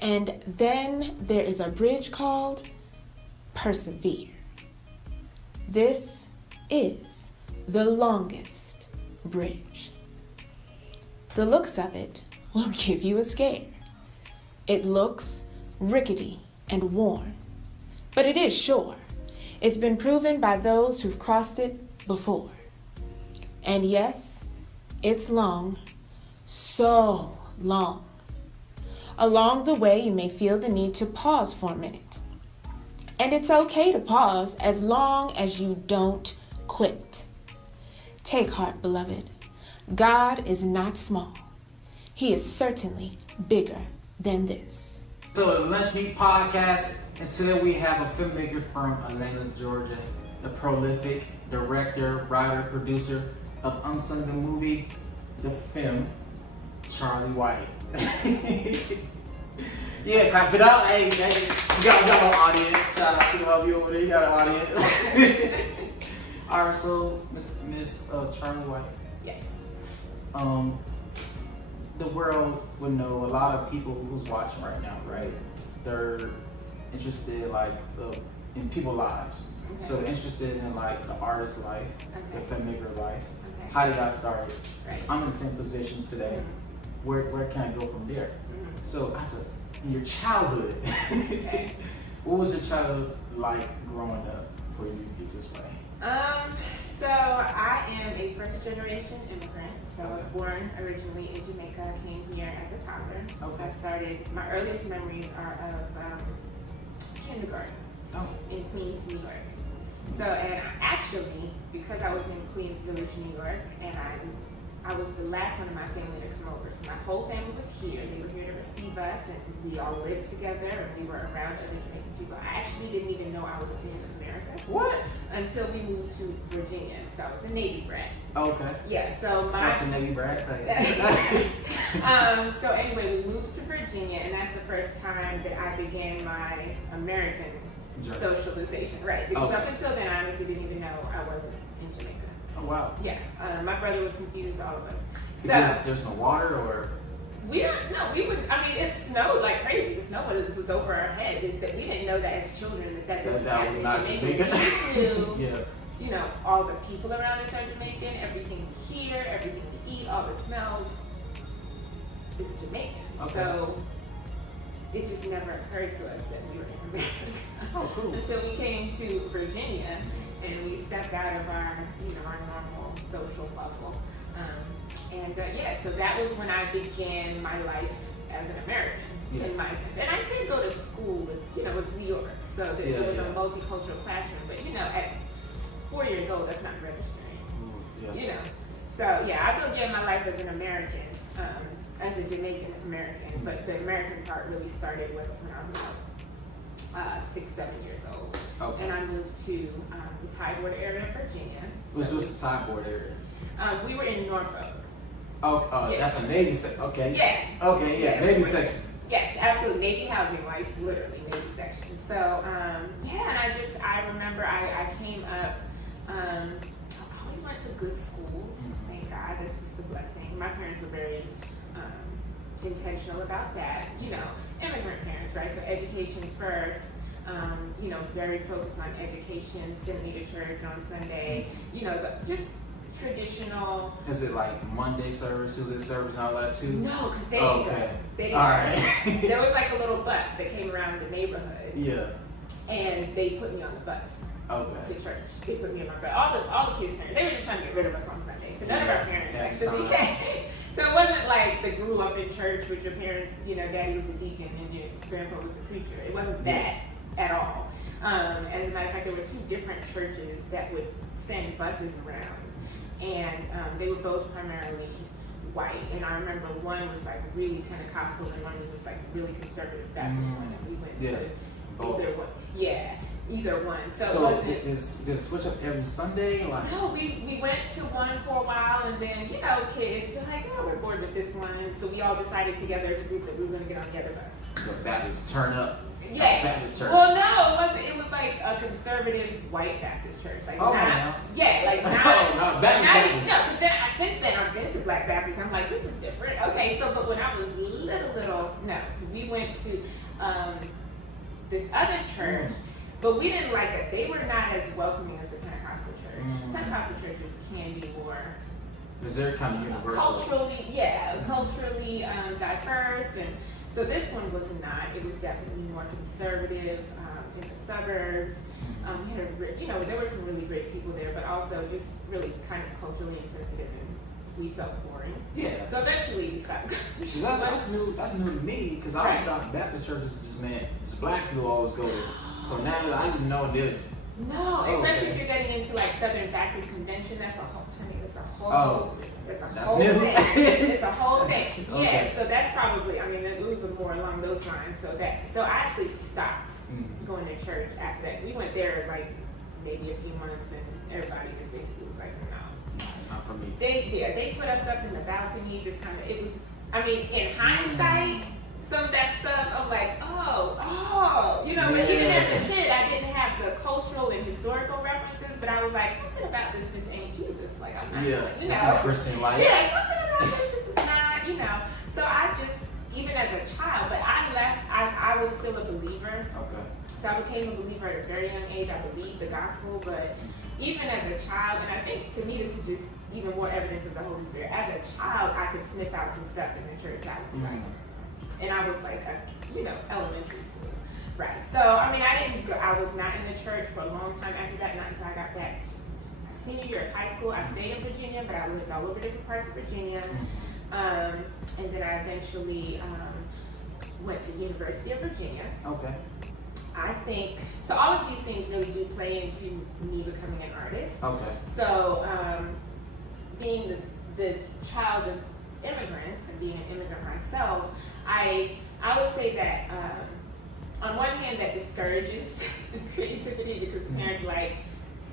And then there is a bridge called persevere. This is the longest bridge. The looks of it will give you a scare. It looks rickety and worn, but it is sure. It's been proven by those who've crossed it before. And yes, it's long, so long. Along the way, you may feel the need to pause for a minute. And it's okay to pause as long as you don't quit. Take heart, beloved. God is not small. He is certainly bigger than this. So, Let's Meet Podcast, and today we have a filmmaker from Atlanta, Georgia, the prolific director, writer, producer of Unsung, the movie, the film, Charlie White. Yeah, clap it up. Hey, we got an audience. Shout out to all of you over there. You got an audience. All right, so Miss Charlie White. Yes. The world would know, a lot of people who's watching right now, right? They're interested in people's lives. Okay. So interested in the artist's life, okay, the filmmaker life. Okay. How did I start it? Right. So I'm in the same position today. Mm-hmm. Where can I go from there? Mm-hmm. So I said, in your childhood, okay, what was your childhood like growing up for you to get this way? So I am a first generation immigrant. So I was born originally in Jamaica, came here as a toddler. Okay. So my earliest memories are of kindergarten in Queens, New York. So, and actually, because I was in Queens Village, New York, and I was the last one in my family to come over. So my whole family was here. They were here to receive us, and we all lived together, and we were around other Jamaican people. I actually didn't even know I was in America. What? Until we moved to Virginia. So I was a Navy brat. Okay. Yeah, so Shout out to Navy brat. So anyway, we moved to Virginia, and that's the first time that I began my American socialization. Right, because up until then, I honestly didn't even know I wasn't in Jamaica. Oh, wow. Yeah, my brother was confused, all of us. Because there's no water, or? We wouldn't, it snowed like crazy. The snow was over our head. We didn't know that as children that was not Jamaican. We knew, yeah, all the people around us are Jamaican, everything here, everything we eat, all the smells is Jamaican. Okay. So it just never occurred to us that we were in America. Oh, cool. Until we came to Virginia and we stepped out of our normal social bubble. So that was when I began my life as an American, in my sense. And I did go to school with New York, so it was a multicultural classroom. But at 4 years old, that's not registering. So I began my life as an American, as a Jamaican American. But the American part really started when I was about 6, 7 years old. Okay. And I moved to the Tidewater area of Virginia. What's the Tidewater area? We were in Norfolk. Yes. That's a Navy section. Okay. Yeah. Okay, yeah, Navy section. Yes, absolutely. Navy housing, like literally Navy section. So, and I remember I came up, I always went to good schools. Thank God, this was the blessing. My parents were very intentional about that. Immigrant parents, right? So education first. Very focused on education, sent me to church on Sunday. Just traditional. Is it like Monday service, Tuesday service, and all that too? No, because they didn't go. They didn't all right. There was like a little bus that came around the neighborhood. Yeah. And they put me on the bus. Okay. To church. They put me on my bus. All the kids' parents, they were just trying to get rid of us on Sunday. So none of our parents actually came. So it wasn't like they grew up in church with your parents, daddy was a deacon and your grandpa was a preacher. It wasn't that at all. As a matter of fact, there were 2 different churches that would send buses around. And they were both primarily white. And I remember one was like really Pentecostal and one was just like really conservative Baptist one. And we went to either one. Yeah, either one. So did it switch up every Sunday? No, we went to one for a while, and then kids are like, we're bored with this one. So we all decided together as a group that we were going to get on the other bus. The Baptist turn up. Yeah. Baptist church. Well, no, it wasn't. It was like a conservative white Baptist church. Like Baptist. Since then I've been to Black Baptist. I'm like, this is different. Okay, but when I was little, no, we we went to this other church, but we didn't like that. They were not as welcoming as the Pentecostal church. Pentecostal churches can be more. Because they're kind of universal. Culturally diverse, and so this one was not. It was definitely more conservative in the suburbs. There were some really great people there, but also just really kind of culturally insensitive, and we felt boring. Yeah. So eventually we stopped. So that's new to me, because I always thought Baptist churches just meant it's black people always go there. So now that I just know this. No, especially if you're getting into like Southern Baptist Convention, that's a whole thing. It's a whole thing. It's a whole thing. Okay. Yeah, so that's probably, it was more along those lines. So I actually stopped going to church after that. We went there like maybe a few months, and everybody just basically was like, no. Not for me. They put us up in the balcony, just kind of, it was, in hindsight, some of that stuff, I'm like, but even as a kid, I didn't have the cultural and historical references, but I was like, something about this just ain't Jesus. Like, I'm not, it's not Christian life. Yeah, something about this just is not, So I just, even as a child, but I left, I was still a believer. Okay. So I became a believer at a very young age. I believed the gospel, but even as a child, and I think to me this is just even more evidence of the Holy Spirit. As a child, I could sniff out some stuff in the church. I was like, and I was like, elementary school, right? So I didn't go. I was not in the church for a long time after that. Not until I got back senior year of high school. I stayed in Virginia, but I lived all over different parts of Virginia, and then I eventually went to the University of Virginia. Okay. I think, so all of these things really do play into me becoming an artist. Okay. So, being the child of immigrants and being an immigrant myself, I would say that on one hand that discourages creativity, because parents are like,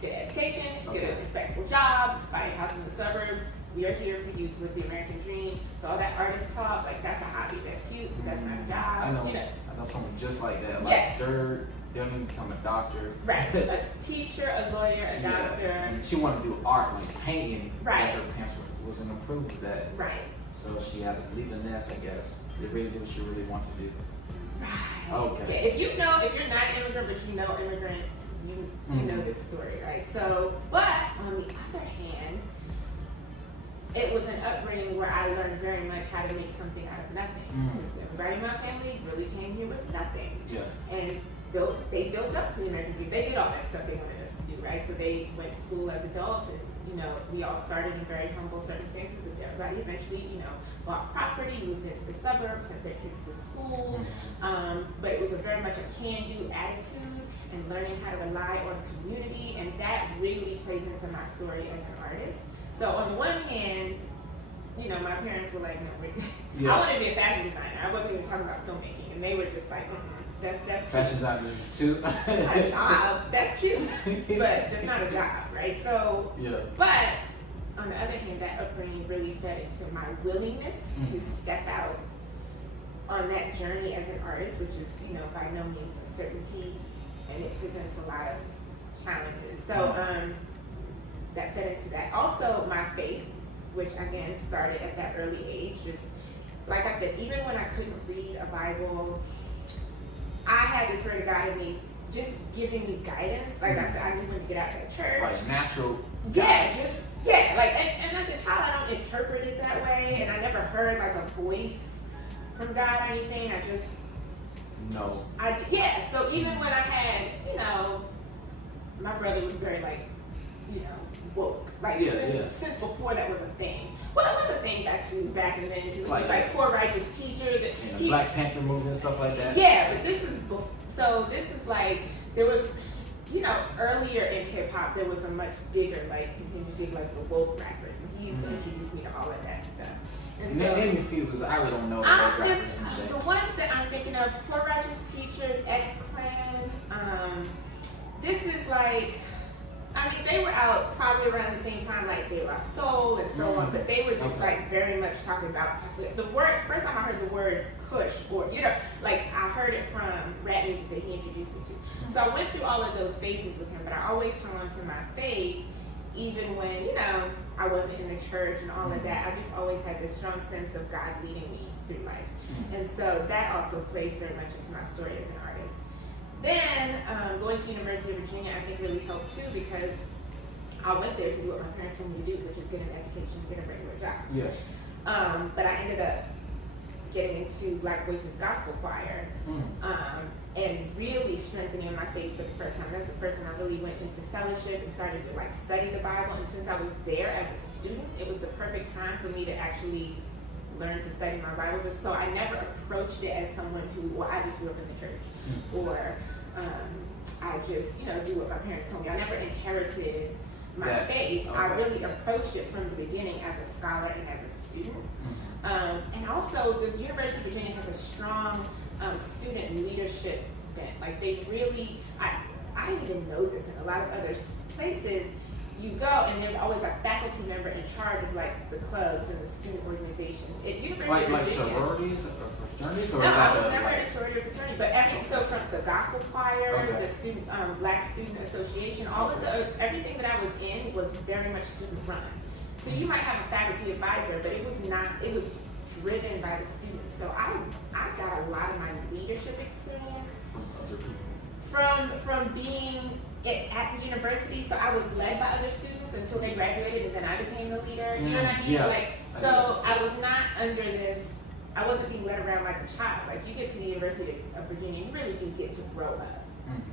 get an education, get a respectable job, buy a house in the suburbs. We are here for you to live the American dream. So all that artist talk, like that's a hobby, that's cute, but that's not a job. I know someone just like that. Like Yes. they're going to become a doctor. Right. A teacher, a lawyer, a doctor. Yeah. And she wanted to do art, like painting. Right. Like her parents wasn't approved of that. Right. So she had to leave the nest, I guess. They really do what she really wanted to do. Right. Okay. Yeah, if you're not an immigrant, but you know immigrants, you know this story, right? So, but on the other hand, it was an upbringing where I learned very much how to make something out of nothing. Because everybody in my family really came here with nothing. Yeah. And they built up to the American dream. They did all that stuff they wanted us to do, right? So they went to school as adults, and we all started in very humble circumstances, but everybody eventually, bought property, moved into the suburbs, sent their kids to school. But it was very much a can-do attitude and learning how to rely on community, and that really plays into my story as an artist. So on the one hand, my parents were like, no, I wanted to be a fashion designer. I wasn't even talking about filmmaking, and they were just like, that's fashion designers too. That's not a job. That's cute, but that's not a job, right? So, but on the other hand, that upbringing really fed into my willingness to step out on that journey as an artist, which is, by no means a certainty, and it presents a lot of challenges. So, that fed into that. Also, my faith, which again started at that early age. Just like I said, even when I couldn't read a Bible, I had the Spirit of God in me, just giving me guidance. Like I said, I knew when to get out of the church. Like natural. Guidance. And as a child, I don't interpret it that way, and I never heard like a voice from God or anything. I just no. So even when I had, my brother was very woke. Since before that was a thing. Well, it was a thing actually back in the day. It was like poor righteous teachers. And the Black Panther movement and stuff like that. Yeah, but this is like, there was, earlier in hip hop, there was a much bigger, contingency, like the woke rappers. And he used to introduce me to all of that stuff. And so, name me a few, because I really don't know the ones that I'm thinking of, poor righteous teachers, X-Clan, this is like, they were out probably around the same time, like De La Soul and so on, but they were just very much talking about the word. First time I heard the words Kush, or I heard it from rap music that he introduced me to. So I went through all of those phases with him, but I always hung on to my faith, even when I wasn't in the church and all of that. I just always had this strong sense of God leading me through life. And so that also plays very much into my story as an artist. Then going to University of Virginia, I think really helped too, because I went there to do what my parents told me to do, which is get an education, get a regular job. Yeah. But I ended up getting into Black Voices Gospel Choir, and really strengthening my faith for the first time. That's the first time I really went into fellowship and started to like study the Bible. And since I was there as a student, it was the perfect time for me to actually learn to study my Bible. But so I never approached it as someone who, well, I just grew up in the church, or I just, do what my parents told me. I never inherited my faith. Okay. I really approached it from the beginning as a scholar and as a student. And also, the University of Virginia has a strong student leadership bent. Like they really, I didn't even know this in a lot of other places. You go and there's always a faculty member in charge of like the clubs and the student organizations. At University of Virginia, sororities or fraternities? Or no, I was never in a sorority or fraternity, but so from the gospel choir, the student Black Student Association, all of everything that I was in was very much student run. So you might have a faculty advisor, but it was driven by the students. So I got a lot of my leadership experience from being at the university. So I was led by other students until they graduated, and then I became the leader. You know what I mean? Yeah. So I was not under this. I wasn't being led around like a child. Like you get to the University of Virginia, you really do get to grow up.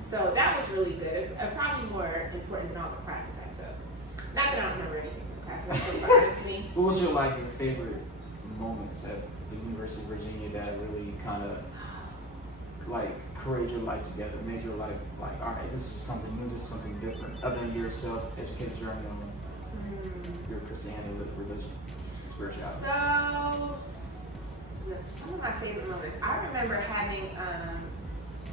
So that was really good. Probably more important than all the classes I took. Not that I don't remember anything from the classes I took, but honestly. What was your favorite moments at the University of Virginia that really kind of created your life together, made your life all right, this is something new, this is something different, other than your self-educated journey on your Christianity, religion, spirituality? So, some of my favorite moments, I remember having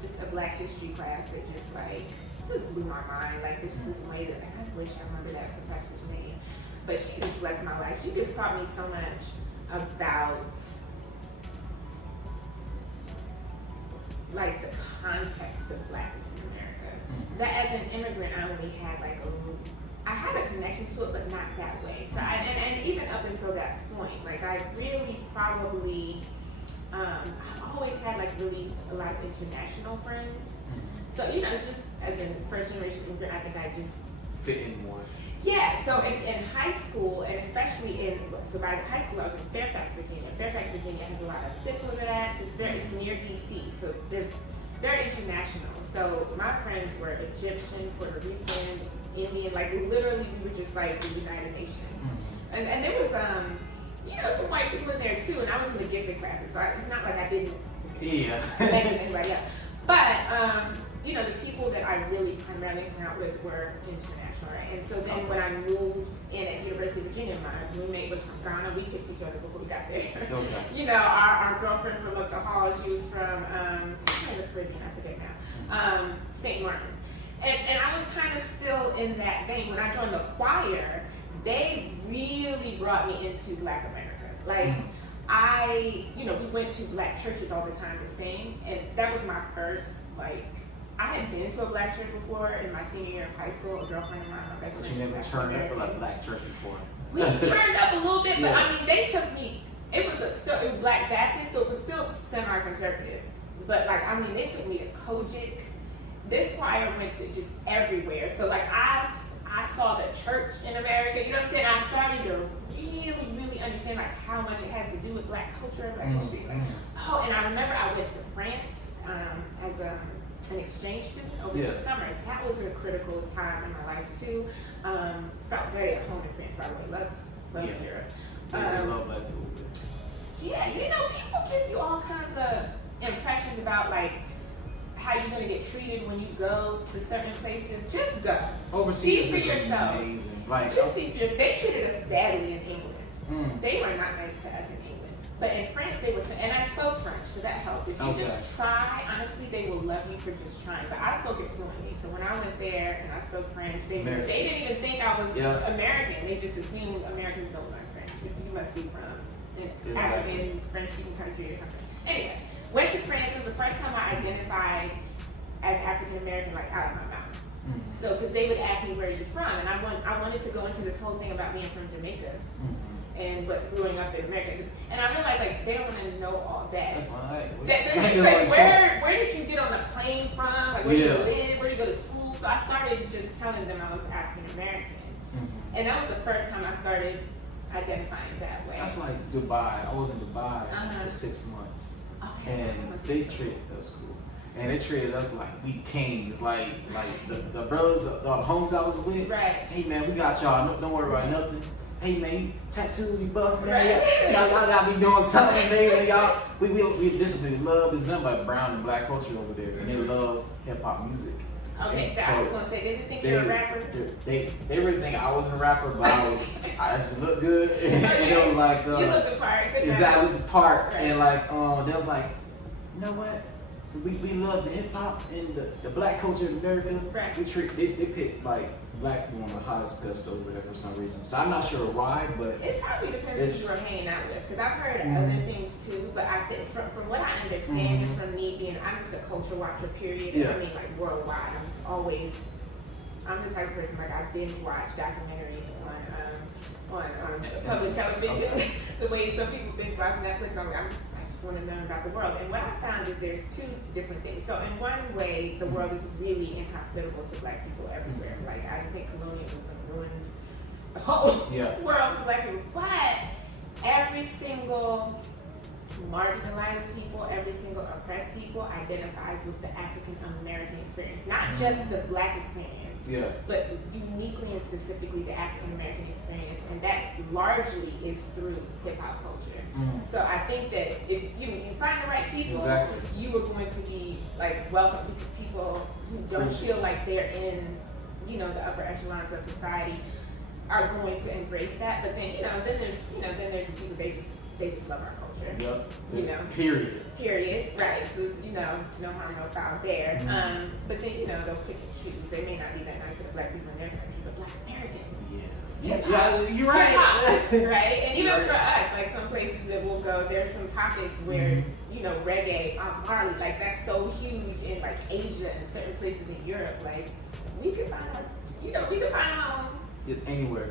just a Black history class that just blew my mind. This is the way that, I wish I remember that professor's name, but she just blessed my life. She just taught me so much about the context of Blackness in America. That as an immigrant, I only had I had a connection to it, but not that way. So and even up until that point, I really probably, I've always had really a lot of international friends. So it's just as a first generation immigrant, I think I just fit in more. Yeah, so in high school, and especially by the high school, I was in Fairfax, Virginia. Fairfax, Virginia has a lot of diplomats. It's near DC, so there's very international. So my friends were Egyptian, Puerto Rican, Indian. Literally, we were just the United Nations. And there was some white people in there too. And I was in the gifted classes, so it's not like I didn't connect with anybody else. But the people that I really primarily hung out with were international, right? And so then when I moved in at University of Virginia, my roommate was from Ghana. We kicked each other before we got there. Okay. Our girlfriend from up the hall, she was from somewhere in the Caribbean, I forget now, St. Martin. And I was kind of still in that vein. When I joined the choir, they really brought me into Black America. We went to Black churches all the time to sing, and that was my first, I had been to a Black church before in my senior year of high school. A girlfriend of mine, my best friend. But you never turned up at a Black church before. We turned up a little bit, but they took me. It was Black Baptist, so it was still semi-conservative. But they took me to Kojic. This choir went to just everywhere. So I saw the church in America. You know what I'm saying? I started to really, really understand how much it has to do with Black culture and Black history. And I remember I went to France as an exchange student over the summer. That was a critical time in my life too. Felt very at home in France, by the way. Loved Europe. People give you all kinds of impressions about how you're gonna get treated when you go to certain places. Just go. Overseas see for yourself. Amazing. They treated us badly in England. They were not nice to us in England. But in France, they were, and I spoke French, so that helped. If you just try, honestly, they will love you for just trying. But I spoke it fluently, so when I went there and I spoke French, they didn't even think I was American. They just assumed Americans don't learn French. So you must be from an African, French-speaking country or something. Anyway, went to France. It was the first time I identified as African American, out of my mouth. So, because they would ask me where you're from, and I wanted to go into this whole thing about being from Jamaica. but growing up in America, and I realized like they don't want to know all that. That's They're just like, where did you get on the plane from? Like, where do you live? Where do you go to school? So I started just telling them I was African American, and that was the first time I started identifying that way. That's like Dubai. I was in Dubai for 6 months, and they treated us cool. And they treated us like we kings, like the brothers, the homies I was with. Right. Hey man, we got y'all. Don't worry about nothing. Hey man, you tattoos, you buff, man. Right. Y'all gotta be doing something amazing, y'all. We this is love. It's nothing but brown and black culture over there, and they love hip hop music. Okay, so I was gonna say they didn't think you were a rapper. They really think I wasn't a rapper, but I just looked good, and it was like you look the part. Exactly the part, right. and like they was like, you know what? We love the hip hop and the black culture in America. Right. They pick like black people on the hottest pedestal over there for some reason. So I'm not sure why, but it probably depends who you were hanging out with. Because I've heard other things too, but I think from what I understand, just from me being, I'm just a culture watcher. Period. Yeah. I mean, like worldwide. I'm the type of person like I binge watch documentaries on public television. Okay. The way some people binge watch Netflix, I just want to learn about the world. And what I found is there's two different things. So in one way, the world is really inhospitable to black people everywhere. Like I think colonialism ruined the whole world for black people. But every single marginalized people, every single oppressed people identifies with the African American experience, not just the black experience. But uniquely and specifically the African American experience, and that largely is through hip hop culture. So I think that if you find the right people, you are going to be like welcome, because people who don't feel like they're in, the upper echelons of society are going to embrace that. But then then there's the people they just love our culture. Period. Right. So no harm, no foul there. But then they'll pick and choose. They may not be that nice to the black people in their country, but black American. Yeah, you're right. Right? And even for us, like some places that we'll go, there's some pockets where, reggae, Marley, like that's so huge in like Asia and certain places in Europe. Like we could find a home. Anywhere.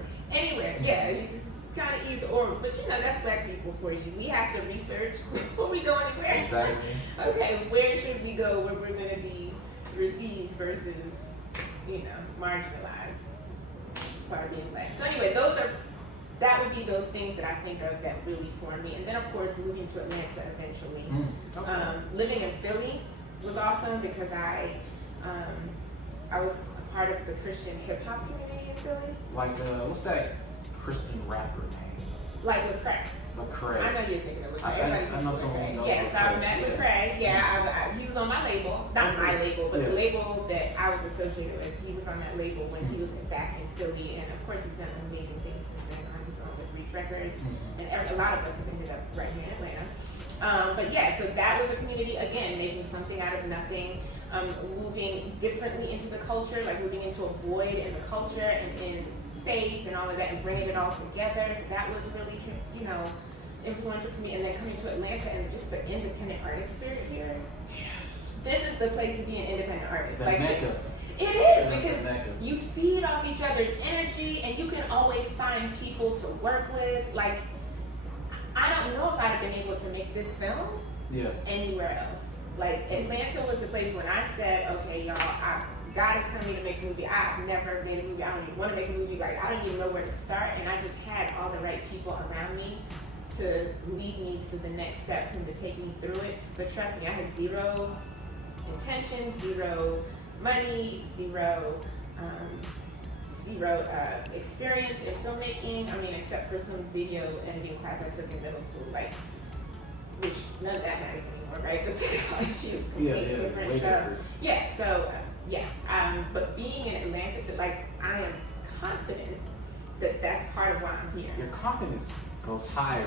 Yeah. It's kind of either or, but that's black people for you. We have to research before we go anywhere. Exactly. Okay, where should we go where we're going to be received versus, marginalized? Part of being black. So anyway, that would be those things that I think of that really formed me. And then of course moving to Atlanta eventually. Living in Philly was awesome because I was a part of the Christian hip hop community in Philly. Like what's that Christian rapper name? Like Lecrae. I know you're thinking of Lecrae. I know someone knows. Yes, I met Lecrae. Yeah, he was on my label. Not my label, but the label that I was associated with. He was on that label when he was back in Philly, and of course he's done amazing things since then on his own with Reach Records, and a lot of us have ended up right here in Atlanta. But yeah, so that was a community, again, making something out of nothing, moving differently into the culture, like moving into a void in the culture and in faith and all of that, and bringing it all together. So that was really, influential for me. And then coming to Atlanta and just the independent artist spirit here. Yes. This is the place to be an independent artist. The like Mecca. It is, because you feed off each other's energy, and you can always find people to work with. Like, I don't know if I'd have been able to make this film anywhere else. Like, Atlanta was the place when I said, okay, y'all, God is telling me to make a movie. I've never made a movie. I don't even want to make a movie. Like, I don't even know where to start. And I just had all the right people around me to lead me to the next steps and to take me through it. But trust me, I had zero intention, zero money, zero experience in filmmaking. I mean, except for some video editing class I took in middle school, like, which none of that matters anymore, right? The technology is completely different. But being in Atlanta, like, I am confident that that's part of why I'm here. Your confidence goes higher.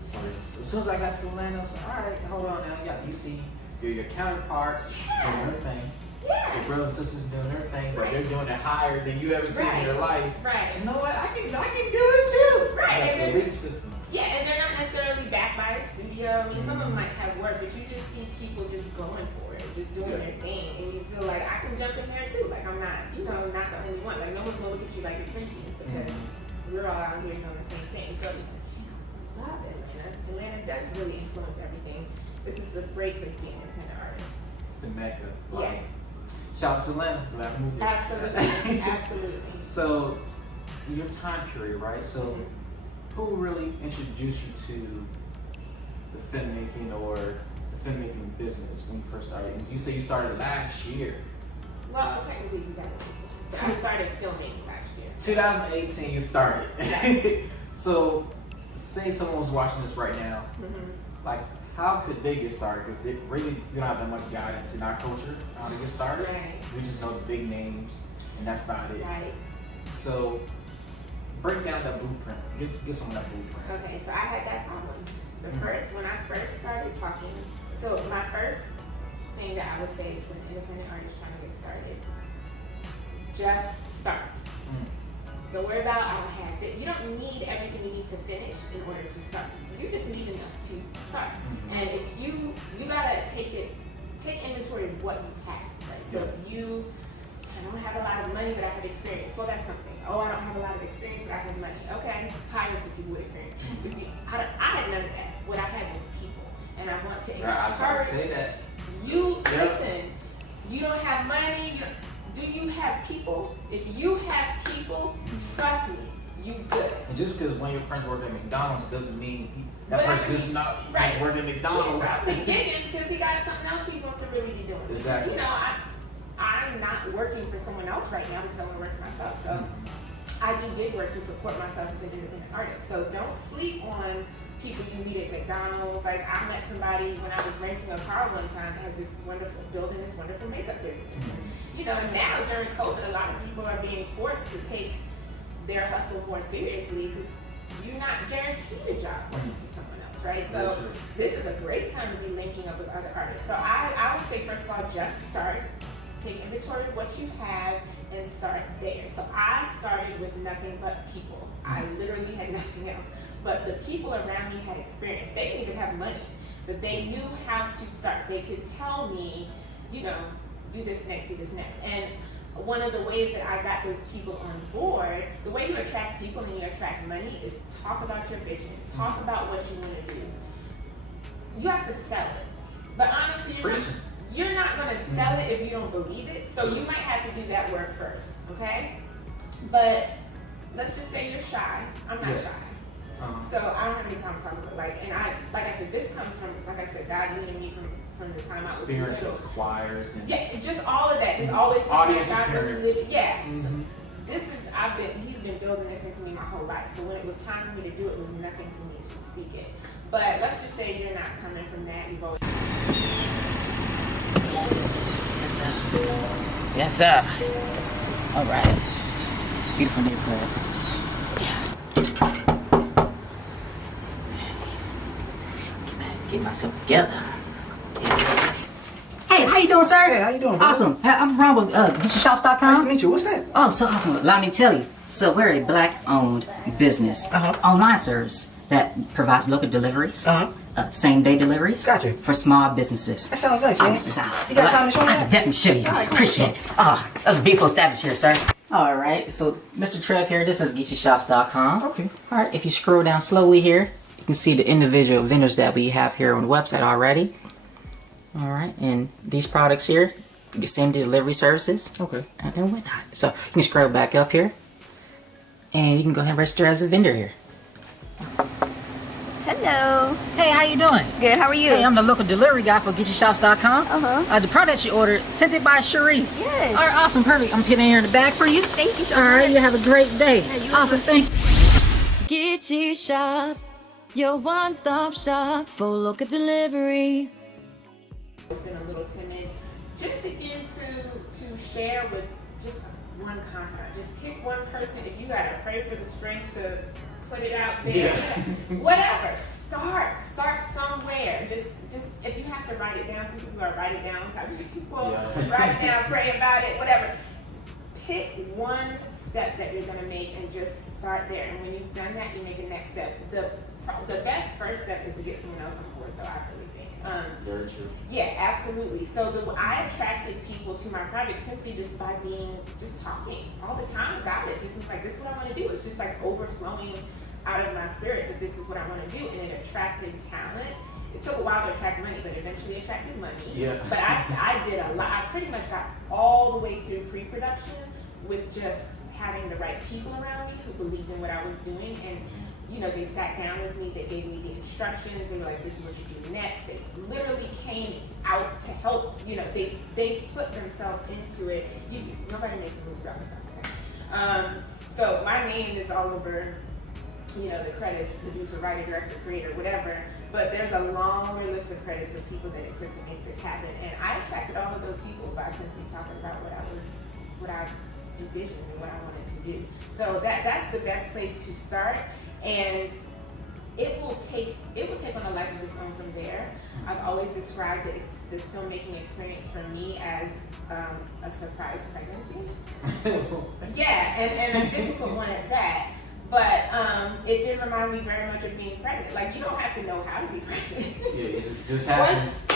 So as soon as I got to Atlanta, I was like, all right, hold on now. You see your counterparts doing their thing. Your brothers and sisters doing their thing, but they're doing it higher than you ever seen in your life. So you know what? I can do it too. And the belief system. Yeah, and they're not necessarily backed by a studio. I mean, some of them might have work, but you just see people just going for it, just doing their thing, and you feel like I can jump in there too. Like, I'm not, not the only one. Like, no one's gonna look at you like you're crazy because we're all out here doing the same thing. So love Atlanta. Atlanta does really influence everything. This is the great place to be an independent artist. The Mecca. Yeah. Shout out to Atlanta. Glad to move here. Absolutely. Absolutely. So, your time period, right? So, who really introduced you to the filmmaking or the filmmaking business when you first started? You say you started last year. Well, technically 2018. I started filming last year. 2018 you started. Yes. So, say someone was watching this right now, like, how could they get started? Because they really, you don't have that much guidance in our culture on how to get started. Right. We just know the big names, and that's about it. Right. So, break down that blueprint. Get someone that blueprint. Okay, so I had that problem. When I first started talking, so my first thing that I would say to an independent artist trying to get started, just start. Don't worry about you don't need everything you need to finish in order to start. You just need enough to start. And if you gotta take inventory of what you have, right? So if I don't have a lot of money, but I have experience. Well, that's something. Oh, I don't have a lot of experience, but I have money. Okay, hire some people with experience. I had none of that. What I had was people, and I want to encourage say that. you. Yep. Listen, you don't have money. Do you have people? If you have people, trust me, you good. And just because one of your friends work at McDonald's doesn't mean that But person just not just working at McDonald's. He's probably digging because he got something else he wants to really be doing. Exactly. You know, I'm not working for someone else right now because I want to work for myself. So I do gig work to support myself as an independent artist. So don't sleep on people you meet at McDonald's. Like, I met somebody when I was renting a car one time that has building this wonderful makeup business. You know, and now during COVID, a lot of people are being forced to take their hustle more seriously because you're not guaranteed a job working for someone else, right? So this is a great time to be linking up with other artists. So I would say, first of all, just start. Take inventory of what you have and start there. So I started with nothing but people. I literally had nothing else. But the people around me had experience. They didn't even have money, but they knew how to start. They could tell me, you know, do this next, do this next. And one of the ways that I got those people on board, the way you attract people and you attract money is talk about your vision. Talk about what you want to do. You have to sell it. But honestly, you're not going to sell it if you don't believe it. So you might have to do that work first, okay? But let's just say you're shy. I'm not shy. So I don't have any problem talking about like I said, this comes from, like I said, God leading me from the time I was experiences, choirs, and just all of that. Just always audience experience. Mm-hmm. So he's been building this into me my whole life. So when it was time for me to do it, it was nothing for me to speak it. But let's just say you're not coming from that. You've always Yes, sir. All right. Beautiful neighborhood. Get myself together. Hey, how you doing, sir? Hey, how you doing, brother? Awesome. I'm Ron with GucciShops.com. Nice to meet you. What's that? Oh, so awesome. Allow me to tell you. So we're a black-owned business, online service that provides local deliveries, same-day deliveries for small businesses. That sounds nice, man. You got time to show me I can definitely show you. Right, Appreciate it. Oh, that's a beautiful establishment here, sir. All right, so Mr. Trev here, this is GucciShops.com. Okay. All right, if you scroll down slowly here, you can see the individual vendors that we have here on the website already. All right, and these products here, you get same-day delivery services. Okay. And whatnot. So you can scroll back up here, and you can go ahead and register as a vendor here. Hello. Hey, how you doing? Good. How are you? Hey, I'm the local delivery guy for GetYourShops.com. The product you ordered, sent it by Cherie. Yes. All right, awesome, perfect. I'm putting it here in the bag for you. Thank you so much. All right, you have a great day. Awesome, thank you. Get you shop, your one-stop shop for local delivery. It's been a little timid. Just begin to share with just one confidant. Just pick one person. If you gotta pray for the strength to put it out there, whatever. Start somewhere. Just if you have to write it down. Some people are write it down type of people. Write it down, pray about it, whatever. Pick one step that you're gonna make and just start there. And when you've done that, you make a next step. The best first step is to get someone else on board, though. I really think. Very true. Yeah, absolutely. So I attracted people to my project simply just by talking all the time about it. Just like, this is what I want to do. It's just like overflowing out of my spirit that this is what I want to do, and it attracted talent. It took a while to attract money, but eventually attracted money. Yeah. But I did a lot. I pretty much got all the way through pre-production with just having the right people around me who believed in what I was doing. And, you know, they sat down with me, they gave me the instructions, they were like, this is what you do next. They literally came out to help, you know, they put themselves into it. Nobody makes a movie about themselves. So my name is all over, you know, the credits, producer, writer, director, creator, whatever. But there's a long list of credits of people that it took to make this happen. And I attracted all of those people by simply talking about what I envisioned and what I wanted to do. So that's the best place to start. And it will take on a life of its own from there. I've always described this filmmaking experience for me as a surprise pregnancy. Yeah, and a difficult one at that. But it did remind me very much of being pregnant. Like, you don't have to know how to be pregnant. Yeah, it just happens.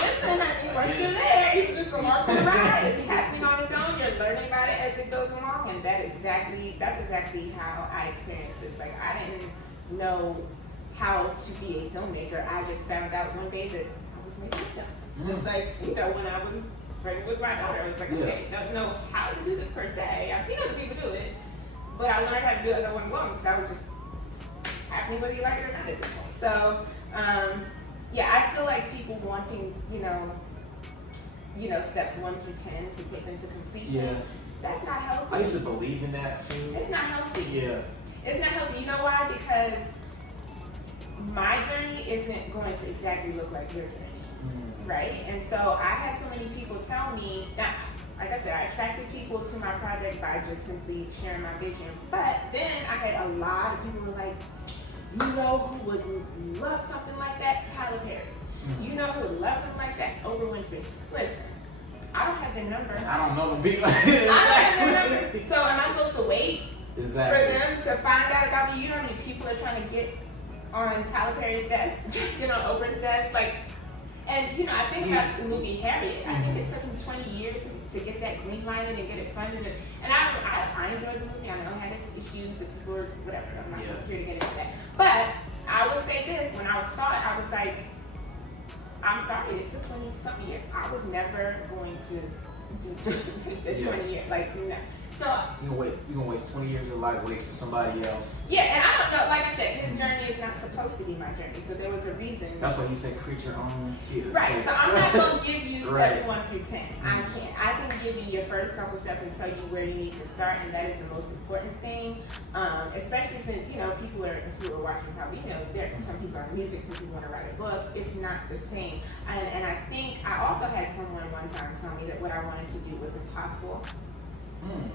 Once you're there, you just go along for the ride. It's happening on its own. You're learning about it as it goes along, and that's exactly how I experienced it. Like, I didn't know how to be a filmmaker. I just found out one day that I was making a film. Just like, you know, when I was pregnant with my daughter, I was like, okay, don't know how to do this per se. I've seen other people do it. But I learned how to do it as I went along, so I would just happen whether you like it or not at this point. So, yeah, I feel like people wanting, you know, steps 1 through 10 to take them to completion. Yeah. That's not healthy. I used to believe in that too. It's not healthy. Yeah. It's not healthy. You know why? Because my journey isn't going to exactly look like your journey, right? And so I had so many people tell me that. Like I said, I attracted people to my project by just simply sharing my vision. But then I had a lot of people who were like, you know who would love something like that? Tyler Perry. You know who would love something like that? Oprah Winfrey. Listen, I don't have their number. I don't know the beat. I don't have their number. So am I supposed to wait for them to find out about me? You know how many people are trying to get on Tyler Perry's desk, you know, Oprah's desk? Like, and, you know, I think about the movie Harriet. I think it took him 20 years to get that green lighted and get it funded. And I enjoyed the movie. I know it had its issues, and people were, whatever. I'm not here to get into that. But I would say this, when I saw it, I was like, I'm sorry, it took 20-something years. I was never going to do the 20 years. Like, no. So you gonna waste 20 years of your life waiting for somebody else. Yeah, and I don't know, like I said, his journey is not supposed to be my journey. So there was a reason. That's why he said create your own theater. Right, so I'm not gonna give you steps 1 through 10. I can't. I can give you your first couple steps and tell you where you need to start, and that is the most important thing. Especially since, you know, people who are watching probably, you know, some people are music, some people want to write a book. It's not the same. And I think I also had someone one time tell me that what I wanted to do was impossible.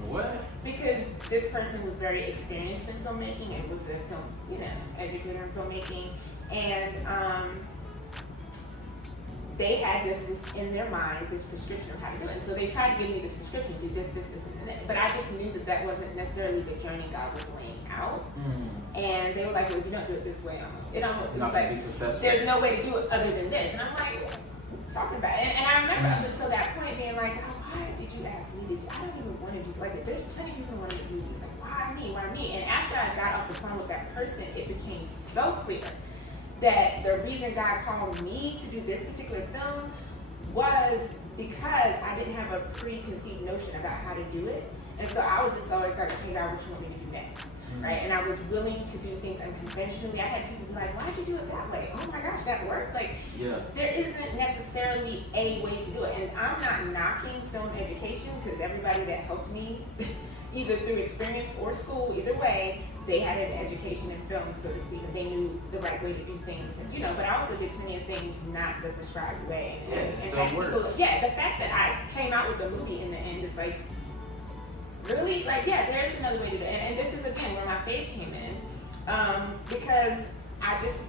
What? Because this person was very experienced in filmmaking and was a film, you know, educator in filmmaking, and they had this in their mind, this prescription of how to do it. And so they tried to give me this prescription, do this, and that. But I just knew that wasn't necessarily the journey God was laying out. And they were like, well, if you don't do it this way, it almost like be successful. There's no way to do it other than this. And I'm like, what are you talking about? And I remember up until that point being like, why did you ask me? I don't even want to do, like, there's plenty of people who want to do this. Like, why me? And after I got off the phone with that person, it became so clear that the reason God called me to do this particular film was because I didn't have a preconceived notion about how to do it. And so I was just always like, okay, God, what you want me to do next? Right? And I was willing to do things unconventionally. I had people be like, why'd you do it that way? Oh my gosh, that worked? Like, there isn't necessarily a way to do it. And I'm not knocking film education, because everybody that helped me, either through experience or school, either way, they had an education in film, so to speak, and they knew the right way to do things. And, you know, but I also did plenty of things not the prescribed way. And it still works. The fact that I came out with the movie in the end is like, really? Like, yeah, there is another way to do it. And this is, again, where my faith came in. Because I just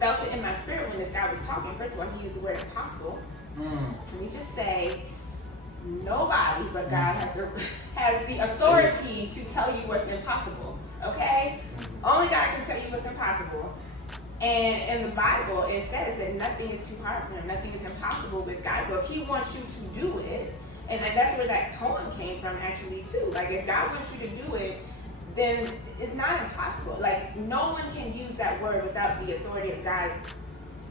felt it in my spirit when this guy was talking. First of all, he used the word impossible. And he just say, nobody but God has the authority to tell you what's impossible. Okay? Only God can tell you what's impossible. And in the Bible, it says that nothing is too hard for him. Nothing is impossible with God. So if he wants you to do it, and that's where that poem came from, actually, too. Like, if God wants you to do it, then it's not impossible. Like, no one can use that word without the authority of God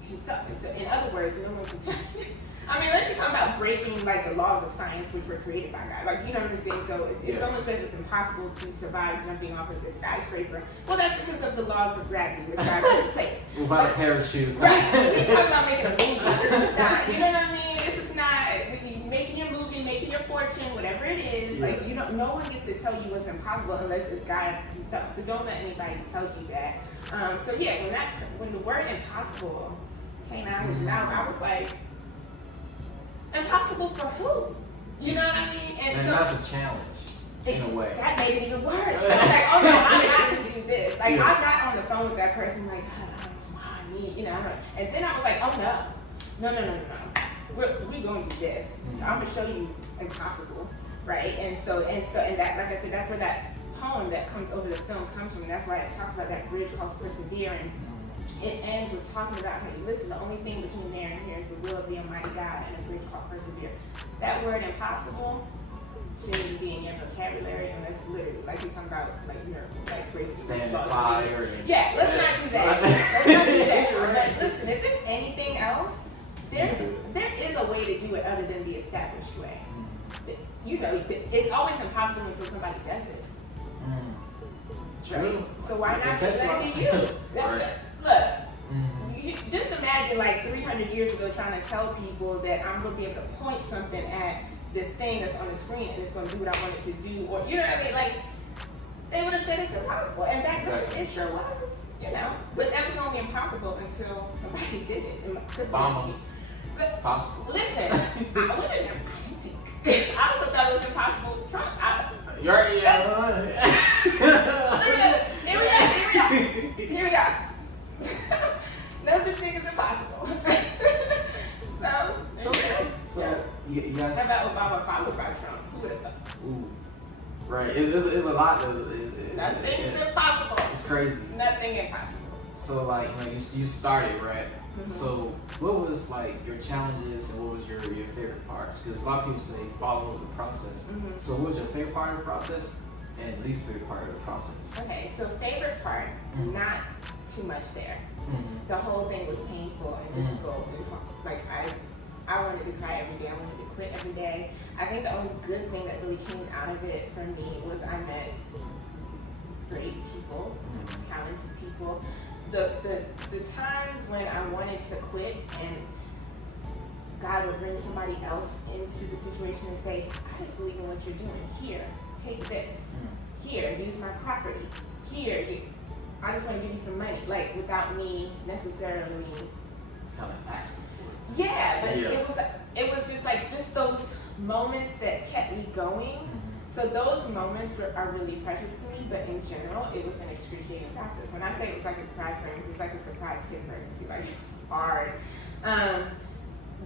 himself. And so, in other words, no one can tell you. I mean, let's just talk about breaking like the laws of science, which were created by God. Like, you know what I'm saying? So if someone says it's impossible to survive jumping off of the skyscraper, well, that's because of the laws of gravity, which God put in place. Without a parachute. Right. We're talking about making a movie. This is not, you know what I mean? This is not making your movie, making your fortune, whatever it is. Yeah. Like, you know, no one gets to tell you what's impossible unless it's God himself. So don't let anybody tell you that. So yeah, when the word impossible came out of his mouth, I was like, impossible for who? You know what I mean? And so, that's a challenge in a way. That made it even worse. I was like, oh no, I'm not to do this. Like, yeah. I got on the phone with that person, like, God, I don't know why I need, you know. And then I was like, oh no. We're going to do this. I'm gonna show you impossible, right? And that, like I said, that's where that poem that comes over the film comes from. And that's why it talks about that bridge called persevering. It ends with talking about how you listen. The only thing between there and here is the will of the Almighty God and a bridge called persevere. That word impossible shouldn't be in your vocabulary unless literally, like you're talking about, like miracles, like breaking stand the fire. Yeah, let's not do that. Let's not do that. But listen, if there's anything else, there is a way to do it other than the established way. You know, it's always impossible until somebody does it. Right? So why not just let it be you? Look, you just imagine like 300 years ago trying to tell people that I'm going to be able to point something at this thing that's on the screen and it's going to do what I want it to do, or you know what I mean? Like, they would have said it's impossible, and back then it sure was, you know. But that was only impossible until somebody did it. Obama. But possible. Listen, I also thought it was impossible. Trump. Here we go. No such thing as impossible. So you guys. How about Obama followed by Trump? Who would have thought? Ooh. Right. It's a lot. Nothing's impossible. It's crazy. Nothing impossible. So like you started, right? So what was like your challenges and what was your favorite parts? Because a lot of people say follow the process. So what was your favorite part of the process and least favorite part of the process? Okay, so favorite part, not too much there. The whole thing was painful and difficult. Like I wanted to cry every day. I wanted to quit every day. I think the only good thing that really came out of it for me was I met great people, talented people. The times when I wanted to quit and God would bring somebody else into the situation and say, I just believe in what you're doing. Here, take this. Here, use my property. Here, I just want to give you some money. Like, without me necessarily kind of asking for it. Yeah, but it was just like those moments that kept me going. So those moments are really precious to me, but in general, it was an excruciating process. When I say it was like a surprise pregnancy, it was like a surprise sick pregnancy. Like, it was hard.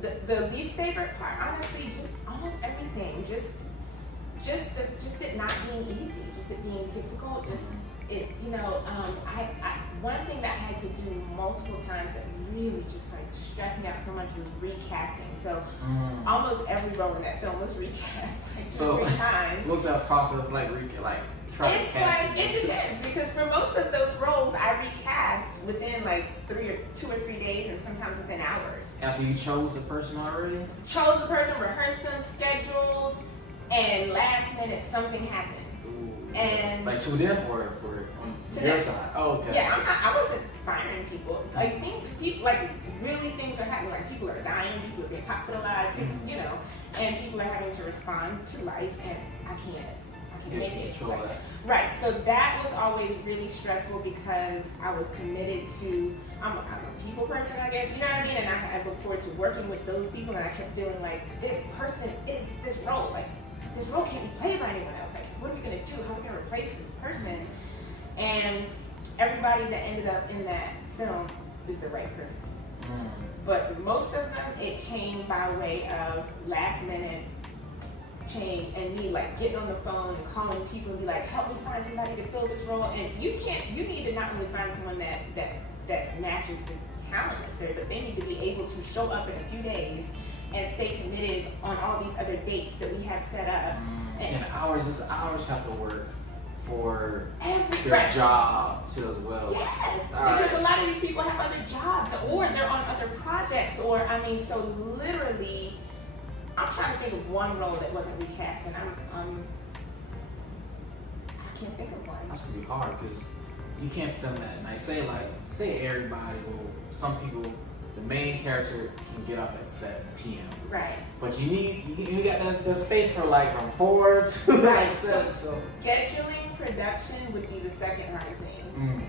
The least favorite part, honestly, just almost everything. Just it not being easy, just it being difficult. One thing that I had to do multiple times that really just like stressed me out so much was recasting. So almost every role in that film was recast like 3 times. What's that process like? It depends, because for most of those roles I recast within like 2 or 3 days, and sometimes within hours. After you chose the person already? Chose the person, rehearsed them, scheduled, and last minute something happens. Ooh. And like to them or for your side? Oh, okay. Yeah, I wasn't firing people. Like things are happening. Like people are dying, people are being hospitalized, you know, and people are having to respond to life, and I can't make it. Right. So that was always really stressful because I was committed to. I'm a people person, I guess. You know what I mean? And I look forward to working with those people, and I kept feeling like this person is this role. Like, this role can't be played by anyone else. Like, what are we gonna do? How are we gonna replace this person? And everybody that ended up in that film is the right person. But most of them, it came by way of last minute change and me like getting on the phone and calling people and be like, help me find somebody to fill this role. And you need to not only find someone that matches the talent necessary, but they need to be able to show up in a few days and stay committed on all these other dates that we have set up. And hours have to work for Every their job too as well. Yes, All because right. a lot of these people have other jobs, or they're on other projects, or I mean, so literally, I'm trying to think of one role that wasn't recast, and I can't think of one. That's gonna be hard because you can't film that at night. Say everybody, or some people, the main character can get up at 7 p.m. Right. But you got the space for like from 4 to Right. 7. So scheduling production would be the second hardest thing. Mm.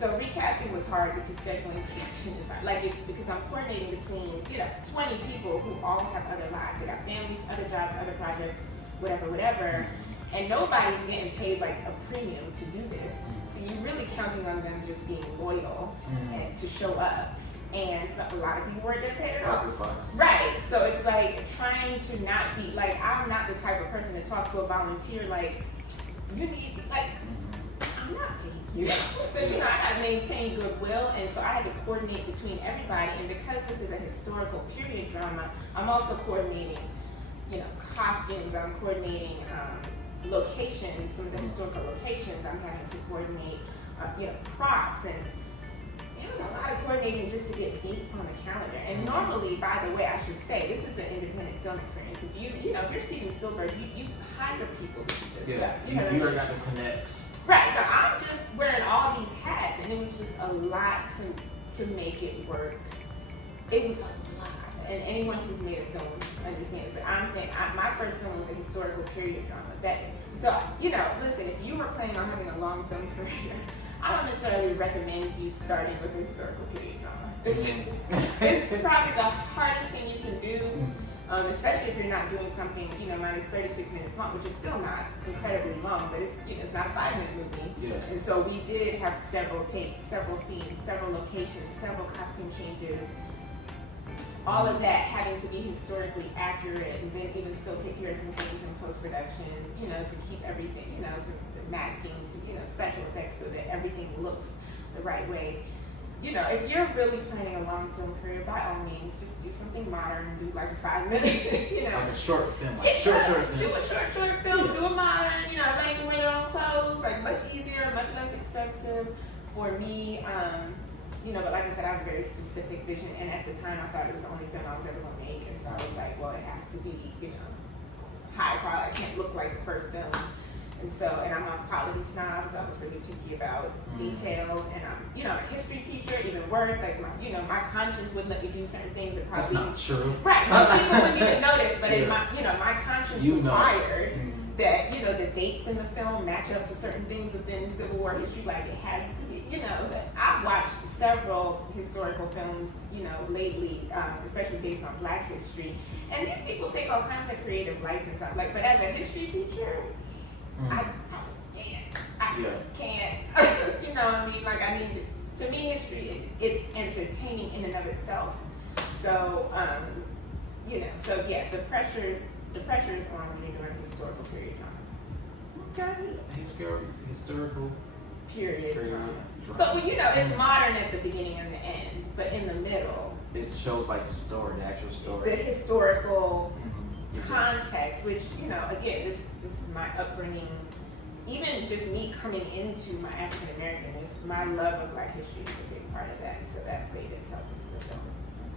So recasting was hard because scheduling production is hard. Because I'm coordinating between 20 people who all have other lives. They got families, other jobs, other projects, whatever. And nobody's getting paid like a premium to do this. So you're really counting on them just being loyal and to show up. And so a lot of people weren't getting paid at all. Sacrifice. Right. So it's like trying to not be like, I'm not the type of person to talk to a volunteer like, you need like, I'm not paying you. So I gotta maintain goodwill, and so I had to coordinate between everybody. And because this is a historical period drama, I'm also coordinating, costumes. I'm coordinating locations, some of the historical locations. I'm having to coordinate, props, and it was a lot of coordinating just to get dates on the calendar. And normally, by the way, I should say, this is an independent film experience. If if you're Steven Spielberg, you hire people to do this stuff. You already got the connects. Right, but I'm just wearing all these hats, and it was just a lot to make it work. It was a lot, and anyone who's made a film understands. But I'm saying my first film was a historical period drama. Listen, if you were planning on having a long film career, I don't necessarily recommend you starting with a historical period drama. It's probably the hardest thing you can do. Especially if you're not doing something, mine is 36 minutes long, which is still not incredibly long, but it's not a 5-minute movie. Yeah. And so we did have several takes, several scenes, several locations, several costume changes. All of that having to be historically accurate, and then even still take care of some things in post-production, to keep everything, to masking, to, special effects so that everything looks the right way. If you're really planning a long film career, by all means, just do something modern, do like a 5-minute, Like a short film, short film. Do a short film, do a modern, everybody can wear their own clothes, like much easier, much less expensive for me. But like I said, I have a very specific vision, and at the time I thought it was the only film I was ever going to make, and so I was like, well, it has to be, high quality, it can't look like the first film. And I'm a quality snob, so I was really picky about details. And I'm, a history teacher, even worse. Like, my conscience wouldn't let me do certain things that probably. That's not true. Right, most people wouldn't even notice, but in my conscience required that, the dates in the film match up to certain things within Civil War history. Like, it has to be, I've watched several historical films, lately, especially based on Black history. And these people take all kinds of creative license. But as a history teacher, I just can't. You know what I mean? Like, to me, history, it's entertaining in and of itself. So, the pressure's on when you're doing a historical period drama. Historical period drama. So, it's modern at the beginning and the end, but in the middle, it shows like the story, the actual story. The historical context, which, again, this is my upbringing. Even just me coming into my African Americanness, my love of Black history is a big part of that, and so that played itself into the film.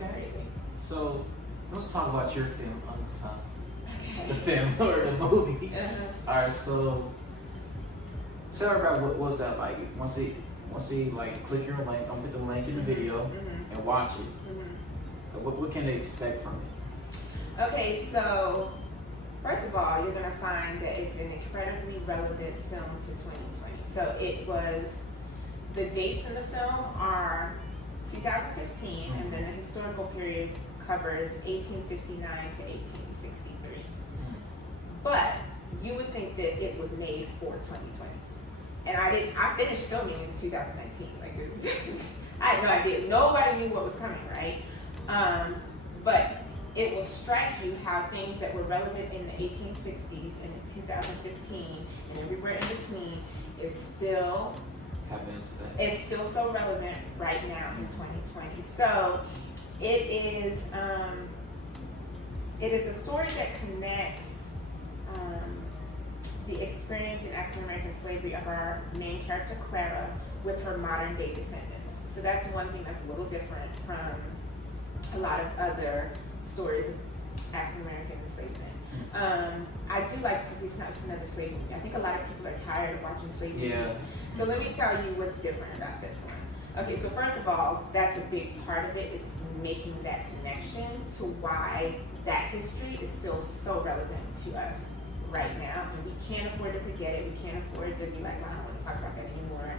Okay. So let's talk about your film, Unsung. Okay. The film or the movie. All right. So tell her about what was that like. Once they like click your link, I'll put the link in the video and watch it. What can they expect from it? Okay, so first of all, you're going to find that it's an incredibly relevant film to 2020. So the dates in the film are 2015, and then the historical period covers 1859 to 1863. But you would think that it was made for 2020. And I finished filming in 2019. I had no idea. Nobody knew what was coming, right? But it will strike you how things that were relevant in the 1860s and in 2015 and everywhere in between is still so relevant right now in 2020. So it is a story that connects the experience in African American slavery of our main character Clara with her modern day descendants. So that's one thing that's a little different from a lot of other stories of African American enslavement. I do like It's Not Just Another Slave Movie. I think a lot of people are tired of watching slave movies. Yeah. So let me tell you what's different about this one. Okay, so first of all, that's a big part of it, is making that connection to why that history is still so relevant to us right now. And we can't afford to forget it. We can't afford to be like, I don't want to talk about that anymore.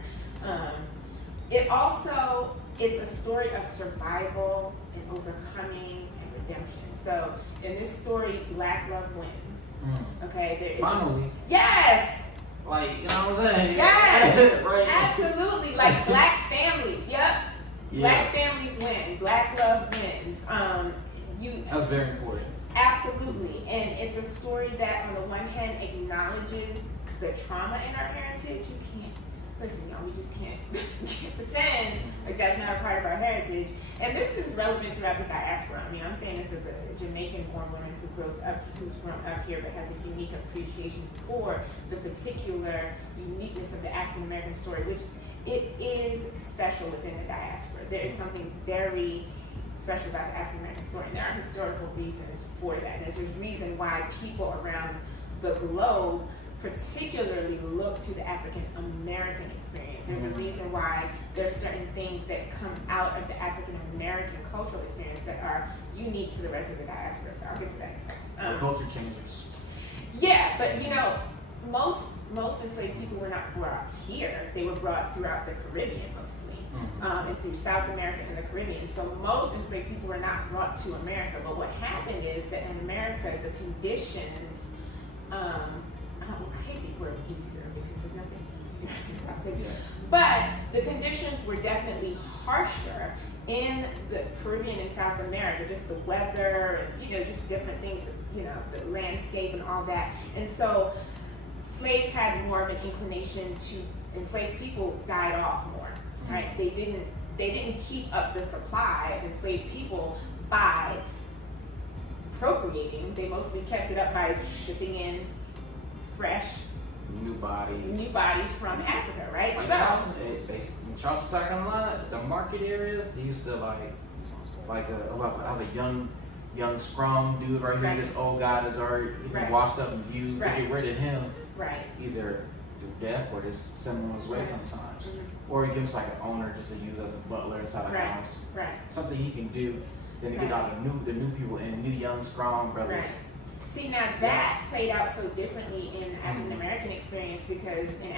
It's a story of survival and overcoming and redemption. So in this story, Black love wins. Okay, there is Finally. Yes! Like, you know what I'm saying? Yes! Right. Absolutely. Like Black families. Yep. Yeah. Black families win. Black love wins. That's very important. Absolutely. And it's a story that on the one hand acknowledges the trauma in our heritage. You can't listen, y'all, we just can't pretend like that's not a part of our heritage. And this is relevant throughout the diaspora. I mean, I'm saying this as a Jamaican-born woman who's grown up here, but has a unique appreciation for the particular uniqueness of the African American story, which it is special within the diaspora. There is something very special about the African American story, and there are historical reasons for that. And there's a reason why people around the globe particularly look to the African American experience. There's a reason why there's certain things that come out of the African American cultural experience that are unique to the rest of the diaspora. So I'll get to that in a second. Culture changers. Yeah, but you know, most enslaved people were not brought here. They were brought throughout the Caribbean mostly, and through South America and the Caribbean. So most enslaved people were not brought to America. But what happened is that in America, the conditions, I hate the word easier because there's nothing easy. But the conditions were definitely harsher in the Caribbean and South America, just the weather, just different things, the landscape and all that. And so slaves had more of an inclination to, enslaved people died off more, right? They didn't keep up the supply of enslaved people by procreating. They mostly kept it up by shipping in fresh new bodies from Africa, right? Like Charleston, South Carolina, the market area, they used to I have a young scrum dude right here. This old guy that's already washed up and used. To get rid of him, either through death or just send him on his way sometimes, or he gives like an owner just to use as a butler inside the house. Something he can do. Then to get all the new people and new young strong brothers. See, now that played out so differently in the African American experience because in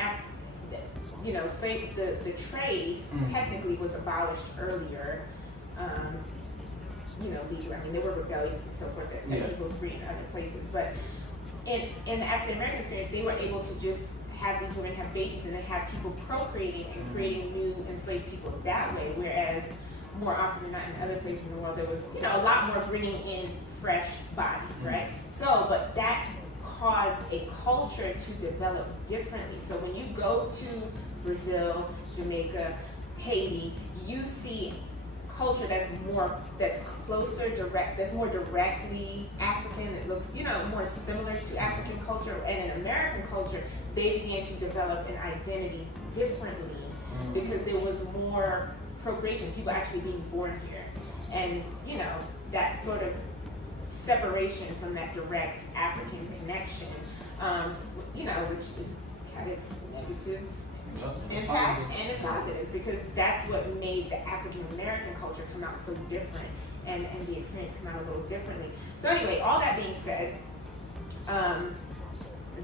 the trade technically was abolished earlier, legally. I mean, there were rebellions and so forth that set people free in other places. But in the African American experience, they were able to just have these women have babies and then have people procreating and creating new enslaved people that way, whereas more often than not in other places in the world, there was, a lot more bringing in fresh bodies, right? So, but that caused a culture to develop differently. So when you go to Brazil, Jamaica, Haiti, you see culture that's closer, that's more directly African, that looks, more similar to African culture. And in American culture, they began to develop an identity differently because there was more procreation, people actually being born here. And, that sort of separation from that direct African connection, which had its negative impacts and its positives, because that's what made the African American culture come out so different and the experience come out a little differently. So anyway, all that being said,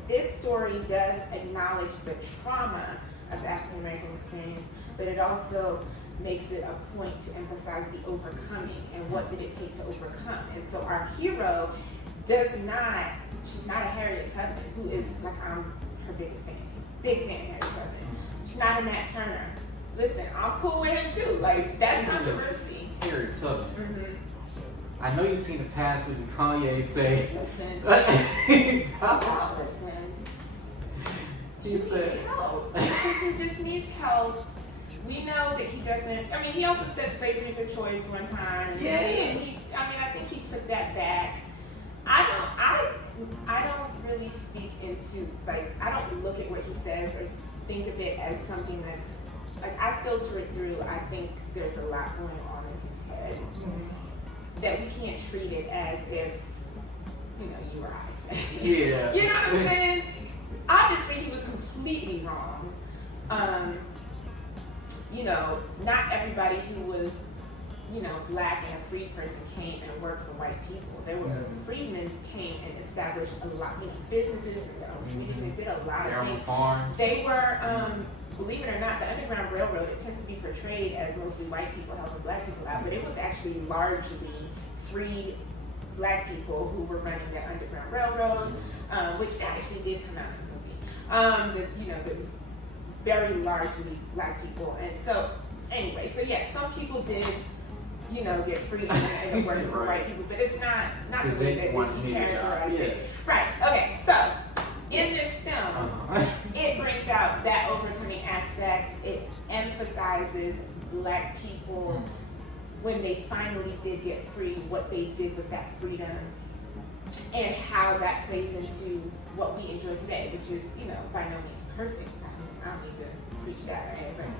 this story does acknowledge the trauma of the African American experience, but it also makes it a point to emphasize the overcoming and what did it take to overcome. And so our hero she's not a Harriet Tubman, who is like I'm her biggest fan, big fan of Harriet Tubman. She's not a Nat Turner. Listen, I'm cool with him too. Like that's controversy. Harriet Tubman. I know you've seen the past with Kanye say. Listen. Listen. He said. Help. He just needs help. We know that he doesn't. I mean, he also said slavery is a choice one time. And I think he took that back. I don't really speak into, like, I don't look at what he says or think of it as something that's, like, I filter it through. I think there's a lot going on in his head that we can't treat it as if, you know, you or I say. Yeah. You know what I'm saying? Obviously, he was completely wrong. You know, not everybody who was, you know, black and a free person came and worked for white people. There were freedmen came and established a lot, you know, businesses and their own communities. They did a lot of things. Farms. They were, believe it or not, the Underground Railroad, it tends to be portrayed as mostly white people helping black people out, but it was actually largely free black people who were running that Underground Railroad, which actually did come out in the movie. You know, there was very largely black people. And so, anyway, so yeah, some people did, you know, get freedom and working for white people, but it's not the way that he characterized it. Right, okay, so in this film, it brings out that overcoming aspect. It emphasizes black people when they finally did get free, what they did with that freedom, and how that plays into what we enjoy today, which is, you know, by no means perfect. I don't need to preach that or anything.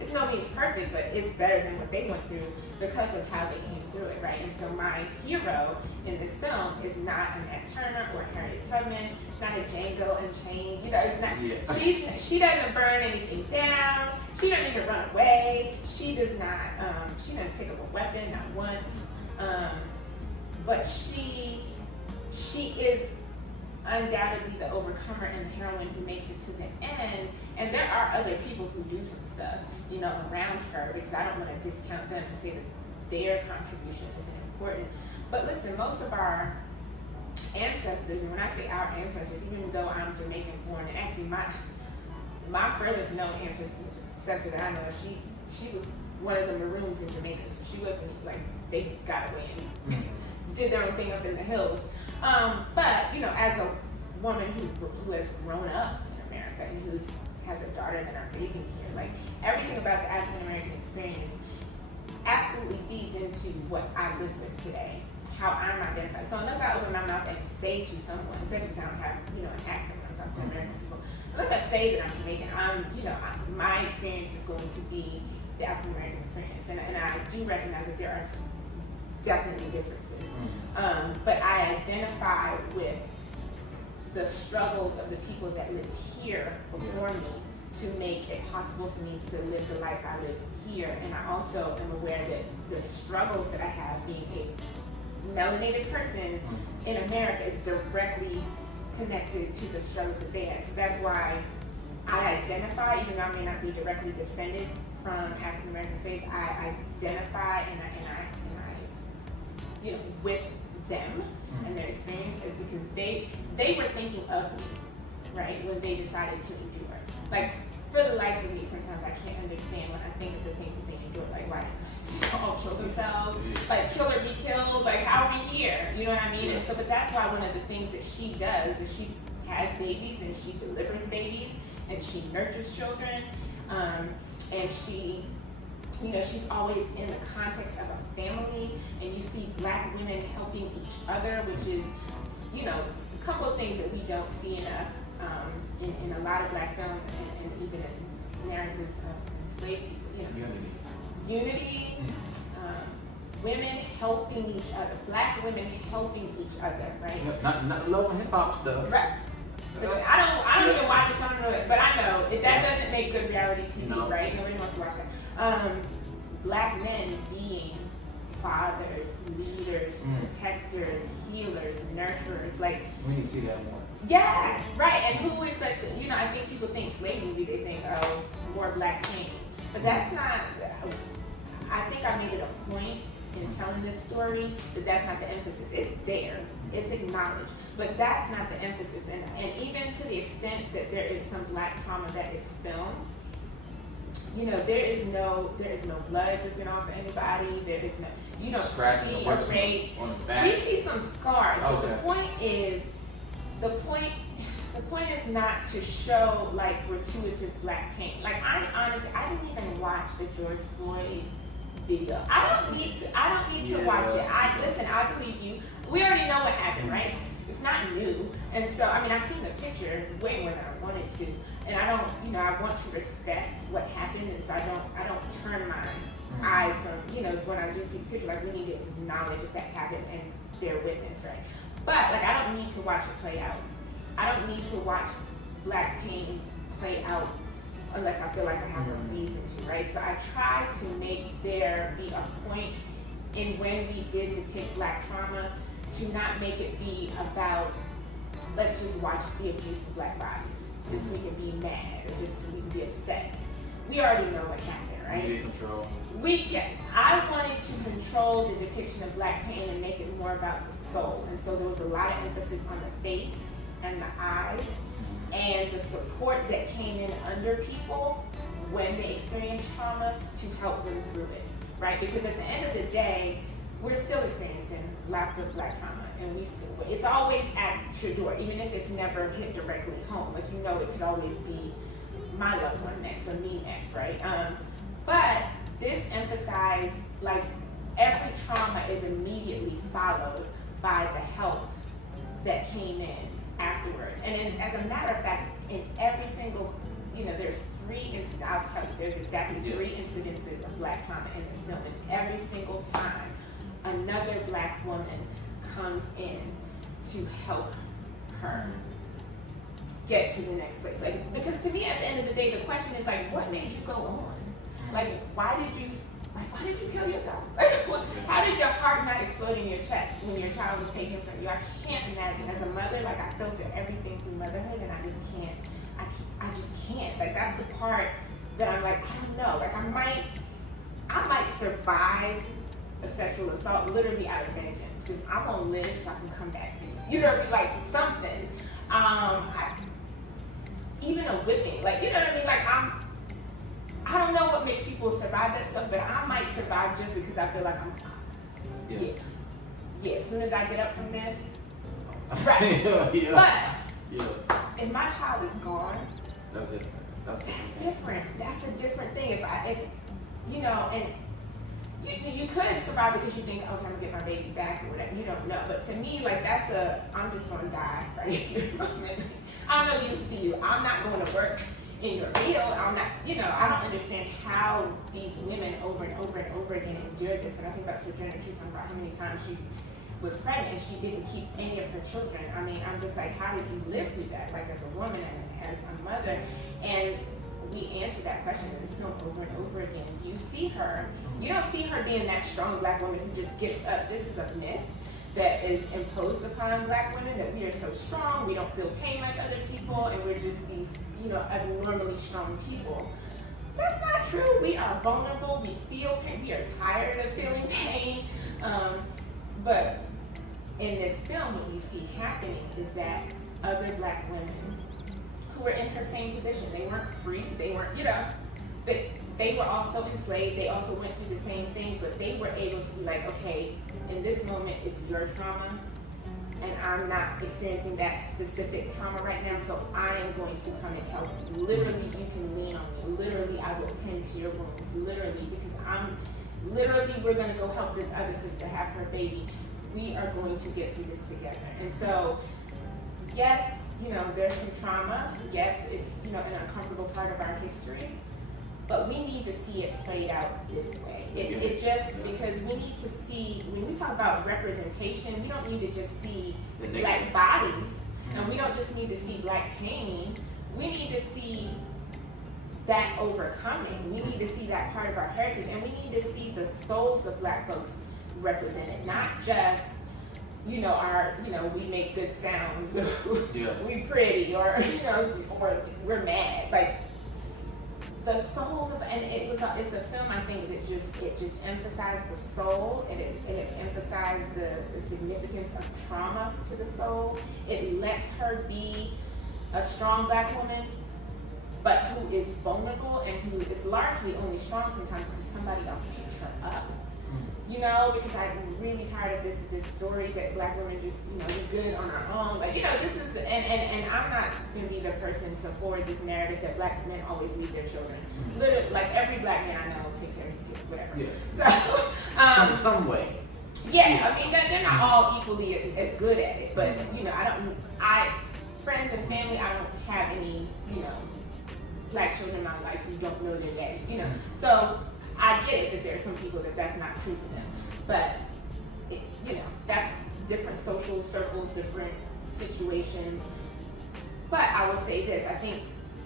It's no means perfect, but it's better than what they went through because of how they came through it, right? And so my hero in this film is not an Ed Turner or Harriet Tubman, not a Django Unchained. You know, it's not. Yeah. She doesn't burn anything down. She doesn't even run away. She does not. She doesn't pick up a weapon, not once. But she is undoubtedly the overcomer and the heroine who makes it to the end. And there are other people who do some stuff, you know, around her, because I don't want to discount them and say that their contribution isn't important. But listen, most of our ancestors, and when I say our ancestors, even though I'm Jamaican born, and actually my furthest known ancestor that I know, she was one of the Maroons in Jamaica, so she wasn't like, they got away and did their own thing up in the hills. But, you know, as a woman who has grown up in America and who has a daughter that I'm raising here, like, everything about the African American experience absolutely feeds into what I live with today, how I'm identified. So unless I open my mouth and say to someone, especially because I don't have, you know, an accent when I'm talking to American people, unless I say that I'm Jamaican, my experience is going to be the African American experience. And I do recognize that there are definitely differences. But I identify with the struggles of the people that lived here before me to make it possible for me to live the life I live here. And I also am aware that the struggles that I have being a melanated person in America is directly connected to the struggles that they had. So that's why I identify, even though I may not be directly descended from African American slaves, I identify and I you know, with them and their experience, because they were thinking of me, right, when they decided to endure. Like, for the life of me, sometimes I can't understand when I think of the things that they endured. Like, why just all kill themselves? Like, kill or be killed? Like, how are we here? You know what I mean? And so, but that's why one of the things that she does is she has babies and she delivers babies and she nurtures children, and she, you know, she's always in the context of a family, and you see black women helping each other, which is, you know, a couple of things that we don't see enough in a lot of black films and even in narratives of enslaved people. You know, unity, women helping each other, black women helping each other, right? Not love and hip hop stuff. Right. Listen, I don't even watch it, so I don't know it, but I know that doesn't make good reality TV, right? Nobody wants to watch that. Black men being fathers, leaders, protectors, healers, nurturers, like, we need to see that more. Yeah, right. And who expects it? You know, I think people think slave movie, they think, oh, more black king. But that's not, I think I made it a point in telling this story that that's not the emphasis. It's there, it's acknowledged, but that's not the emphasis. And even to the extent that there is some black trauma that is filmed, you know, there is no blood dripping off of anybody. There is no, you don't see a rape. We see some scars, but the point is not to show like gratuitous black pain. Like, I didn't even watch the George Floyd video. I don't need to watch it. I believe you. We already know what happened, right? it's not new. And so, I mean, I've seen the picture way more than I wanted to. And I don't, you know, I want to respect what happened. And so I don't turn my eyes from, you know, when I do see the picture, like we need to acknowledge that happened and bear witness, right? But like, I don't need to watch it play out. I don't need to watch Black pain play out unless I feel like I have a reason to, right? So I try to make there be a point in when we did depict Black trauma to not make it be about, let's just watch the abuse of Black bodies, just so we can be mad, or just so we can be upset. We already know what happened, right? You get control. I wanted to control the depiction of Black pain and make it more about the soul. And so there was a lot of emphasis on the face and the eyes and the support that came in under people when they experienced trauma to help them through it, right? Because at the end of the day, we're still experiencing lots of Black trauma, and it's always at your door, even if it's never hit directly home. Like, you know, it could always be my loved one next or me next, right? But this emphasized, like, every trauma is immediately followed by the help that came in afterwards. And as a matter of fact, in every single, you know, there's 3 incidents, I'll tell you, there's exactly 3 incidences of Black trauma in this film, and every single time another Black woman comes in to help her get to the next place. Like, because to me, at the end of the day, the question is like, what made you go on? Like, why did you kill yourself? How did your heart not explode in your chest when your child was taken from you? I can't imagine. As a mother, like, I filter everything through motherhood, and I just can't. I just can't. Like, that's the part that I'm like, I don't know. Like, I might survive a sexual assault literally out of vengeance. Just, I won't live so I can come back to you. You know, like something. Even a whipping. Like, you know what I mean? Like, I don't know what makes people survive that stuff, but I might survive just because I feel like I'm fine. Yeah. As soon as I get up from this, right. But if my child is gone, that's different. That's different. That's a different thing. If you know, and you couldn't survive because you think, okay, I'm gonna get my baby back or whatever. You don't know. But to me, like, I'm just gonna die right here. I'm no use to you. I'm not going to work in your field. I'm not, you know, I don't understand how these women over and over and over again endured this. And I think about Sojourner Truth, talking about how many times she was pregnant and she didn't keep any of her children. I mean, I'm just like, how did you live through that, like, as a woman and as a mother? And we answer that question in this film over and over again. You don't see her being that strong Black woman who just gets up. This is a myth that is imposed upon Black women, that we are so strong, we don't feel pain like other people, and we're just these, you know, abnormally strong people. That's not true. We are vulnerable, we feel pain, we are tired of feeling pain. But in this film, what you see happening is that other Black women who were in her same position, they weren't free, they weren't, you know, they were also enslaved, they also went through the same things, but they were able to be like, okay, in this moment, it's your trauma, and I'm not experiencing that specific trauma right now, so I am going to come and help you. Literally, you can lean on me. Literally, I will tend to your wounds. Literally, because we're going to go help this other sister have her baby. We are going to get through this together. And so, yes, you know, there's some trauma. Yes, it's, you know, an uncomfortable part of our history. But we need to see it played out this way. It just, because we need to see, when we talk about representation, we don't need to just see Black bodies, and we don't just need to see Black pain. We need to see that overcoming. We need to see that part of our heritage, and we need to see the souls of Black folks represented, not just, you know, we make good sounds, we pretty, or, you know, or we're mad. Like, the souls of, and it's a film, I think, that just emphasized the soul, and it emphasized the significance of trauma to the soul. It lets her be a strong Black woman, but who is vulnerable and who is largely only strong sometimes because somebody else picks her up. You know, because I'm really tired of this story that Black women just, you know, do good on our own. Like, you know, this is, and I'm not going to be the person to forward this narrative that Black men always leave their children. Literally, like, every Black man I know takes care of his kids, whatever. Yeah. So, some way. Yeah, I mean, they're not all equally as good at it, but friends and family, I don't have any, black children in my life who don't know their daddy, So I get it that there are some people that's not true for them, but that's different social circles, different situations. But I would say this, I think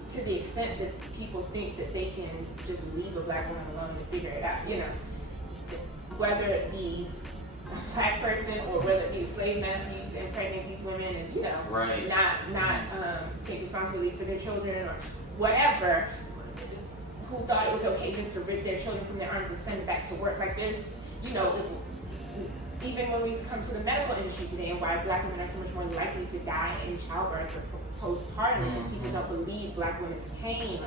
to the extent that people think that they can just leave a black woman alone and figure it out, whether it be a black person or whether it be a slave master used to impregnate these women and not take responsibility for their children or whatever, who thought it was okay just to rip their children from their arms and send them back to work. Like there's, even when we come to the medical industry today and why black women are so much more likely to die in childbirth or postpartum because people don't believe black women's pain.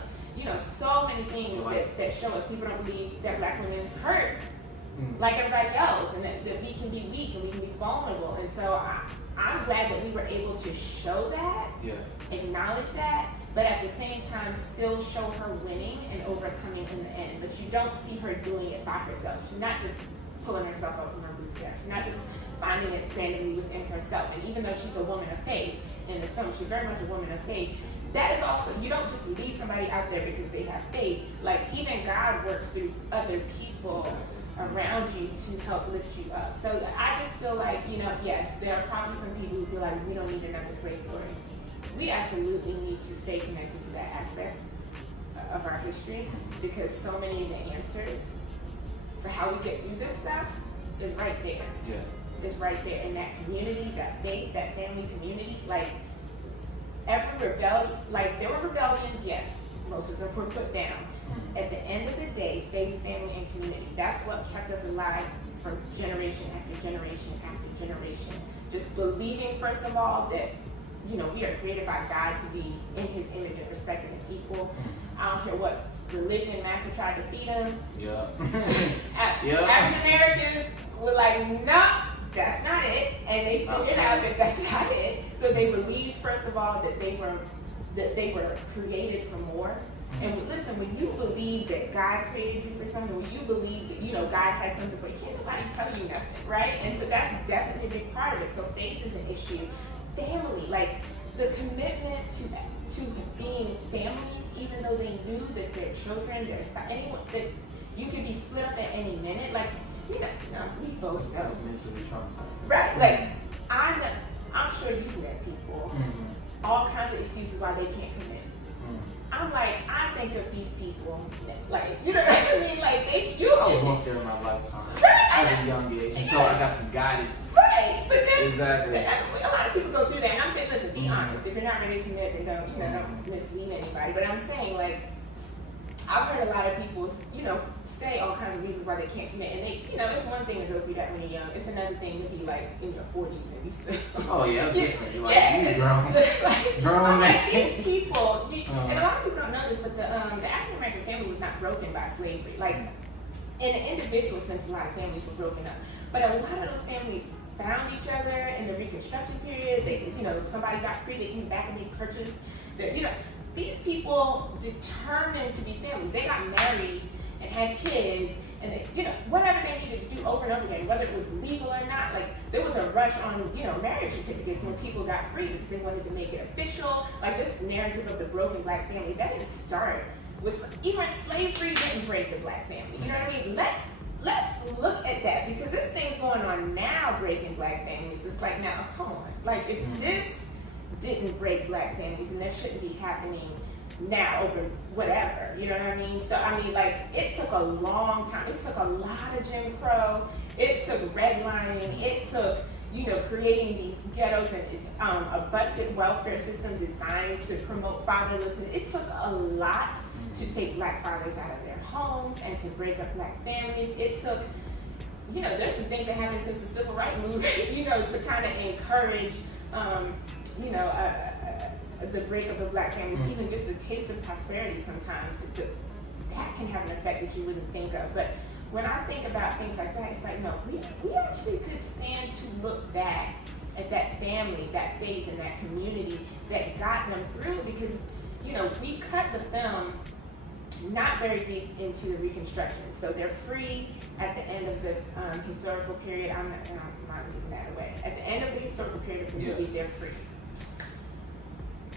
So many things that show us people don't believe that black women hurt like everybody else, and that we can be weak and we can be vulnerable. And so I'm glad that we were able to show that, acknowledge that, but at the same time still show her winning and overcoming in the end. But you don't see her doing it by herself. She's not just pulling herself up from her bootstraps. She's not just finding it randomly within herself. And even though she's a woman of faith in this film, she's very much a woman of faith. That is also, you don't just leave somebody out there because they have faith. Like even God works through other people around you to help lift you up. So I just feel like, yes, there are probably some people who feel like we don't need another slave story. We absolutely need to stay connected to that aspect of our history because so many of the answers for how we get through this stuff is right there. Yeah. It's right there in that community, that faith, that family community. Like every rebellion, like there were rebellions, yes, most of them were put down. At the end of the day, faith, family, and community, that's what kept us alive for generation after generation after generation. Just believing, first of all, that we are created by God to be in his image and respected and equal. I don't care what religion master tried to feed them. African Americans were like, no, that's not it. And they figured out that that's not it. So they believed, first of all, that they were created for more. And listen, when you believe that God created you for something, when you believe that, God has something for you, can't nobody tell you nothing, right? And so that's definitely a big part of it. So faith is an issue. Family, like the commitment to being families, even though they knew that their children, anyone, that you can be split up at any minute. Like, we both know. That's mentally traumatized. Right, like, I'm sure you've met people, all kinds of excuses why they can't commit. I'm like, I think of these people, like, you know what I mean? Like, I was once there in my lifetime. Right. I was a young age, and so I got some guidance. Right, but there's, exactly. A lot of people go through that, and I'm saying, listen, be honest. If you're not ready to commit, then don't mislead anybody. But I'm saying, like, I've heard a lot of people, say all kinds of reasons why they can't commit, and they, it's one thing to go through that when you're young. It's another thing to be like in your 40s and you still. Oh yeah, that's different. You're like, you grown. Like these people, and a lot of people don't know this, but the African American family was not broken by slavery. Like in an individual sense, a lot of families were broken up, but a lot of those families found each other in the Reconstruction period. They, somebody got free, they came back and they purchased. These people determined to be families. They got married and had kids, and they, whatever they needed to do over and over again, whether it was legal or not. Like there was a rush on, marriage certificates when people got free because they wanted to make it official. Like this narrative of the broken black family, that didn't start with even slavery didn't break the black family. You know what I mean? Let's look at that because this thing's going on now, breaking black families. It's like now, come on, like if this didn't break black families, and that shouldn't be happening now over whatever, you know what I mean? So I mean, like, it took a long time. It took a lot of Jim Crow. It took redlining. It took, creating these ghettos and a busted welfare system designed to promote fatherlessness. It took a lot to take black fathers out of their homes and to break up black families. It took, there's some things that happened since the civil rights movement, to kind of encourage, the break of the black families, even just the taste of prosperity sometimes, that can have an effect that you wouldn't think of. But when I think about things like that, it's like, no, we actually could stand to look back at that family, that faith, and that community that got them through because, we cut the film not very deep into the Reconstruction. So they're free at the end of the historical period. I'm not giving that away. At the end of the historical period of the movie, they're free.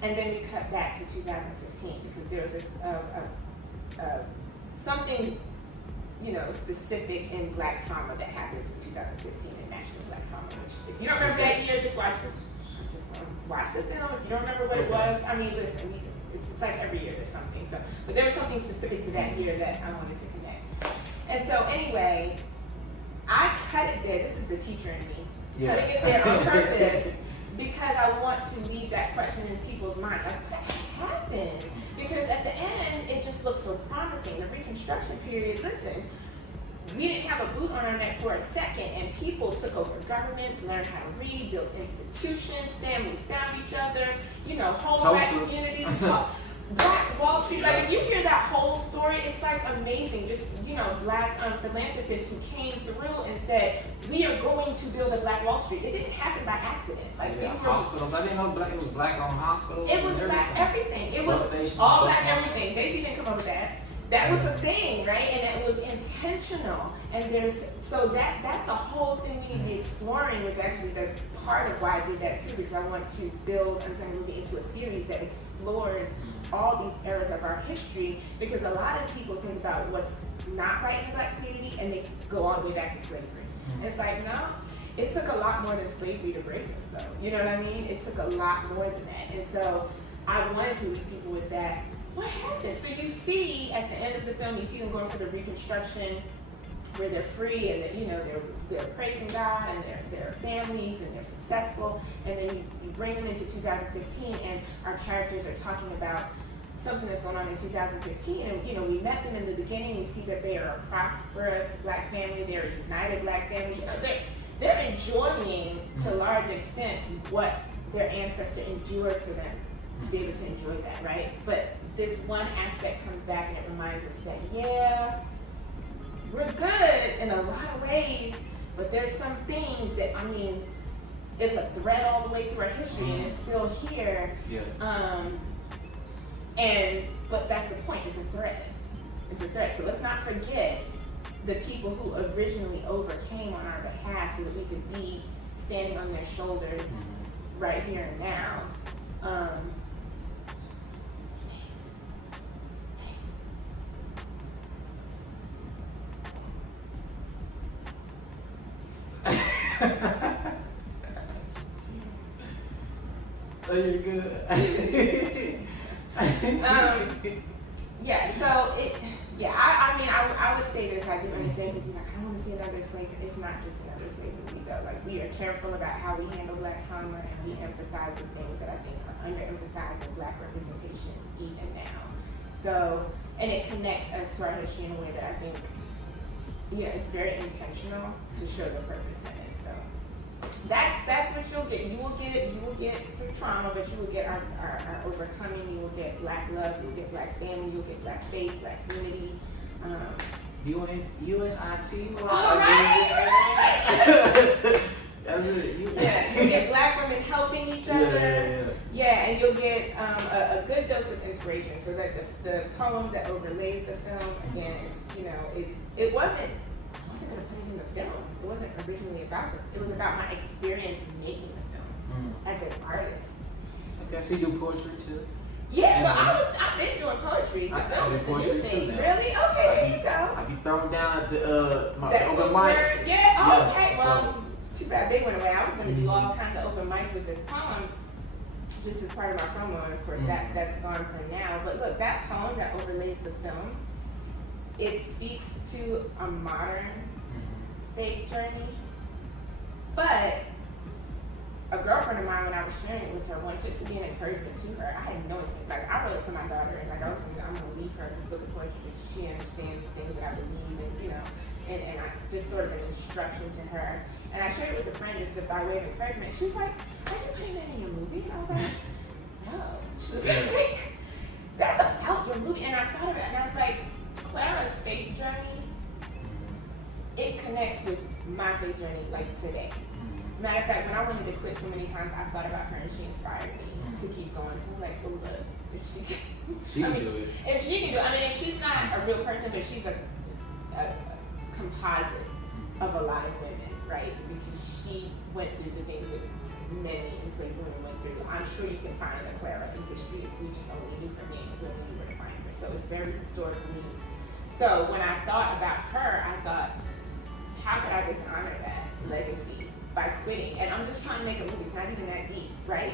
And then we cut back to 2015 because there was something, you know, specific in Black trauma that happens in 2015 in National Black Trauma. Which, if you don't remember that year, just watch the film. If you don't remember what it was, I mean, listen, it's like every year there's something. So, but there was something specific to that year that I wanted to connect. And so anyway, I cut it there. This is the teacher in me. Cutting it there on purpose because I want to leave that question in people's mind. Like, what happened? Because at the end, it just looks so promising. The Reconstruction period, listen, we didn't have a boot on our neck for a second, and people took over governments, learned how to read, built institutions, families found each other, you know, whole Black communities, Black Wall Street. Like, if you hear that whole story, it's like amazing. Just, you know, Black philanthropists who came through and said, we are going to build a Black Wall Street. It didn't happen by accident. Like, these were hospitals. I didn't know it was Black-owned hospitals. It was Black everything. It was all Black everything. Jay-Z didn't come up with that. That was a thing, right? And it was intentional. And that's a whole thing we need to be exploring, which actually that's part of why I did that too, because I want to build Unsung movie into a series that explores all these eras of our history, because a lot of people think about what's not right in the Black community and they go all the way back to slavery. It's like, no, it took a lot more than slavery to break us though. You know what I mean? It took a lot more than that. And so I wanted to leave people with that. What happened? So you see at the end of the film, you see them going for the Reconstruction, where they're free and you know they're praising God and their families and they're successful, and then you bring them into 2015 and our characters are talking about something that's going on in 2015, and you know we met them in the beginning. We see that they are a prosperous Black family, they're a united Black family. You know, they're enjoying to a large extent what their ancestor endured for them to be able to enjoy that, right? But this one aspect comes back and it reminds us that, yeah, we're good in a lot of ways, but there's some things that, I mean, it's a thread all the way through our history and it's still here. But that's the point, it's a thread. It's a thread. So let's not forget the people who originally overcame on our behalf so that we could be standing on their shoulders right here and now. Oh, you're good. I would say this. I do understand people like, I want to see another slave. It's not just another slave movie though. Like, we are careful about how we handle Black trauma, and we emphasize the things that I think are underemphasized in Black representation even now. So, and it connects us to our history in a way that I think, it's very intentional to show the purpose in it. So that's what you'll get. You will get some trauma, but you will get our overcoming. You will get Black love. You'll get Black family. You'll get Black faith, Black unity. UNIT. All right. That's it. You get Black women helping each other. Yeah, and you'll get a good dose of inspiration. So that the poem that overlays the film, again, it's it wasn't. I wasn't gonna put it in the film. It wasn't originally about it. It was about my experience making the film as an artist. Okay, so you do poetry too? Yeah, so I've been doing poetry. The film is a new thing. Really? Okay, there you go. I be throwing down at the my That's open mics. Yeah, okay. Well, too bad they went away. I was going to do all kinds of open mics with this poem, just as part of my promo, and of course that's gone for now. But look, that poem that overlays the film, it speaks to a modern faith journey. But a girlfriend of mine, when I was sharing it with her once, just to be an encouragement to her, I had no intent. Like, I wrote it for my daughter, and my daughter told me I'm going to leave her this book of poetry because she understands the things that I believe, and I just sort of an instruction to her. And I shared it with a friend just by way of encouragement. She was like, are you putting that in your movie? And I was like, no. She was like, that's about your movie. And I thought of it, and I was like, Clara's faith journey, it connects with my faith journey like today. Matter of fact, when I wanted to quit so many times, I thought about her and she inspired me to keep going. So I was like, oh look, if She I can mean, do it. if she can do it, I mean, if she's not a real person, but she's a composite of a lot of women, right? Because she went through the things that many enslaved women went through. I'm sure you can find a Clara in history if we just only knew her name, where we were to find her. So it's very historically. So when I thought about her, I thought, how could I dishonor that legacy by quitting? And I'm just trying to make a movie. It's not even that deep, right?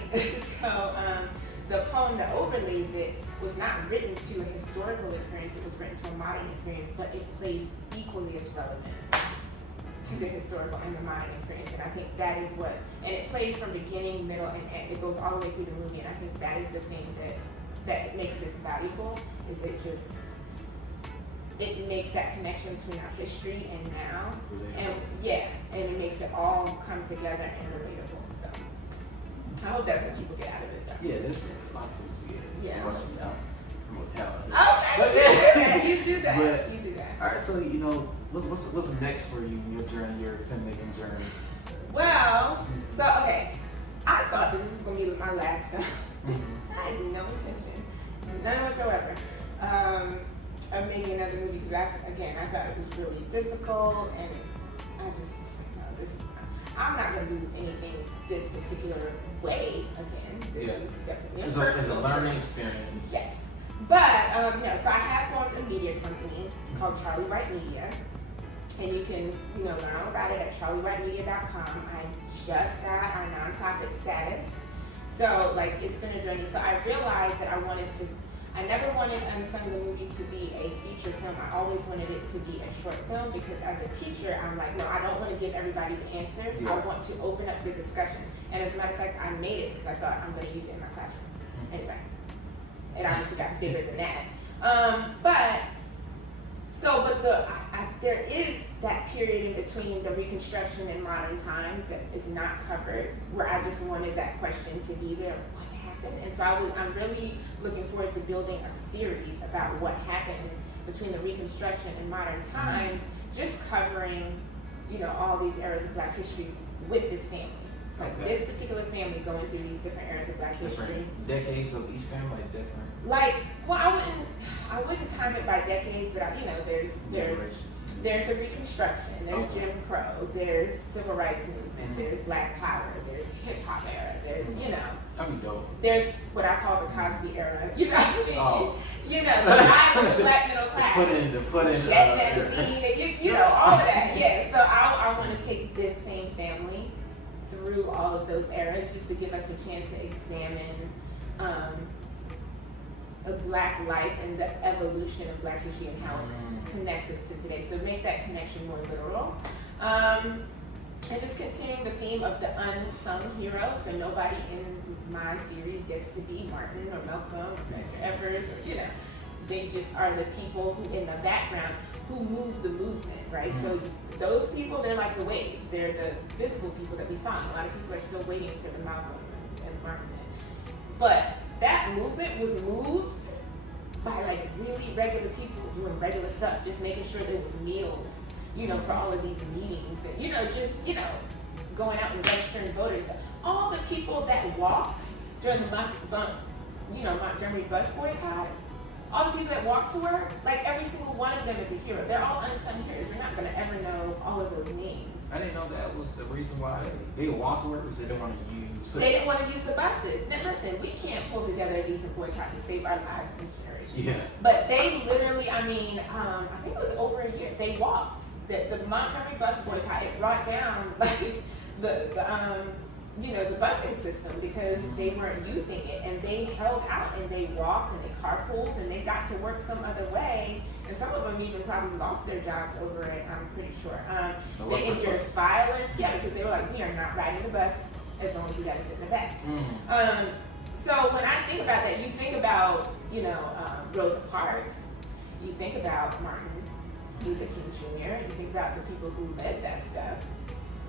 So the poem that overlays it was not written to a historical experience. It was written to a modern experience, but it plays equally as relevant to the historical and the modern experience. And I think that is what, and it plays from beginning, middle, and end. It goes all the way through the movie. And I think that is the thing that makes this valuable, is it makes that connection between our history and now. And yeah, and it makes it all come together and relatable. So I hope that's what people get out of it though. Yeah, this is a lot of people see it. Yeah. Okay. You do that. But, You do that. all right, so what's next for you in your journey, your filmmaking journey? Well, so okay, I thought this was gonna be my last film. I had no intention, none whatsoever, of making another movie because I thought it was really difficult, and I just was like, no, this is not. I'm not gonna do anything this particular way again. This is definitely It's a learning experience. Yes. But, so I have formed a media company called Charlie Wright Media. And you can, learn all about it at charliewrightmedia.com. I just got our nonprofit status. So, it's been a journey. So I realized that I never wanted Unsung the movie to be a feature film. I always wanted it to be a short film because as a teacher, I'm like, no, I don't want to give everybody the answers. Yeah. I want to open up the discussion. And as a matter of fact, I made it because I thought I'm going to use it in my classroom. Anyway. It obviously got bigger than that. There is that period in between the Reconstruction and modern times that is not covered, where I just wanted that question to be there. What happened? And so I'm really looking forward to building a series about what happened between the Reconstruction and modern times, just covering, all these eras of Black history with this family. This particular family going through these different eras of Black history. Decades of each family different. I wouldn't time it by decades, but there's the Reconstruction, there's Jim Crow, there's Civil Rights Movement, there's Black Power, there's Hip Hop era, there's That'd be dope. There's what I call the Cosby era. You know what I mean? Oh. The rise of the Black middle class. Put in all of that. Yeah. So I want to take this same family through all of those eras, just to give us a chance to examine a Black life and the evolution of Black history and how it connects us to today. So make that connection more literal. And just continuing the theme of the unsung hero. So nobody in my series gets to be Martin or Malcolm or Medgar Evers or, they just are the people who in the background who move the movement, right? So those people, they're like the waves. They're the visible people that we saw. And a lot of people are still waiting for the Malcolm and Martin. But that movement was moved by really regular people doing regular stuff, just making sure there was meals, for all of these meetings and, going out and registering voters. All the people that walked during the Montgomery bus boycott, all the people that walked to work, every single one of them is a hero. They're all unsung heroes. We're not going to ever know all of those names. I didn't know that was the reason why they walked to work, because they didn't want to use. They didn't want to use the buses. Now listen, we can't pull together a decent boycott to save our lives in this generation. Yeah. But they literally, I think it was over a year. They walked. The Montgomery bus boycott, it brought down the busing system because they weren't using it, and they held out and they walked and they carpooled and they got to work some other way, and some of them even probably lost their jobs over it. I'm pretty sure. They endured violence, because they were like, we are not riding the bus as long as we got to sit in the back. So when I think about that, you think about Rosa Parks, you think about Martin Luther King Jr., you think about the people who led that stuff.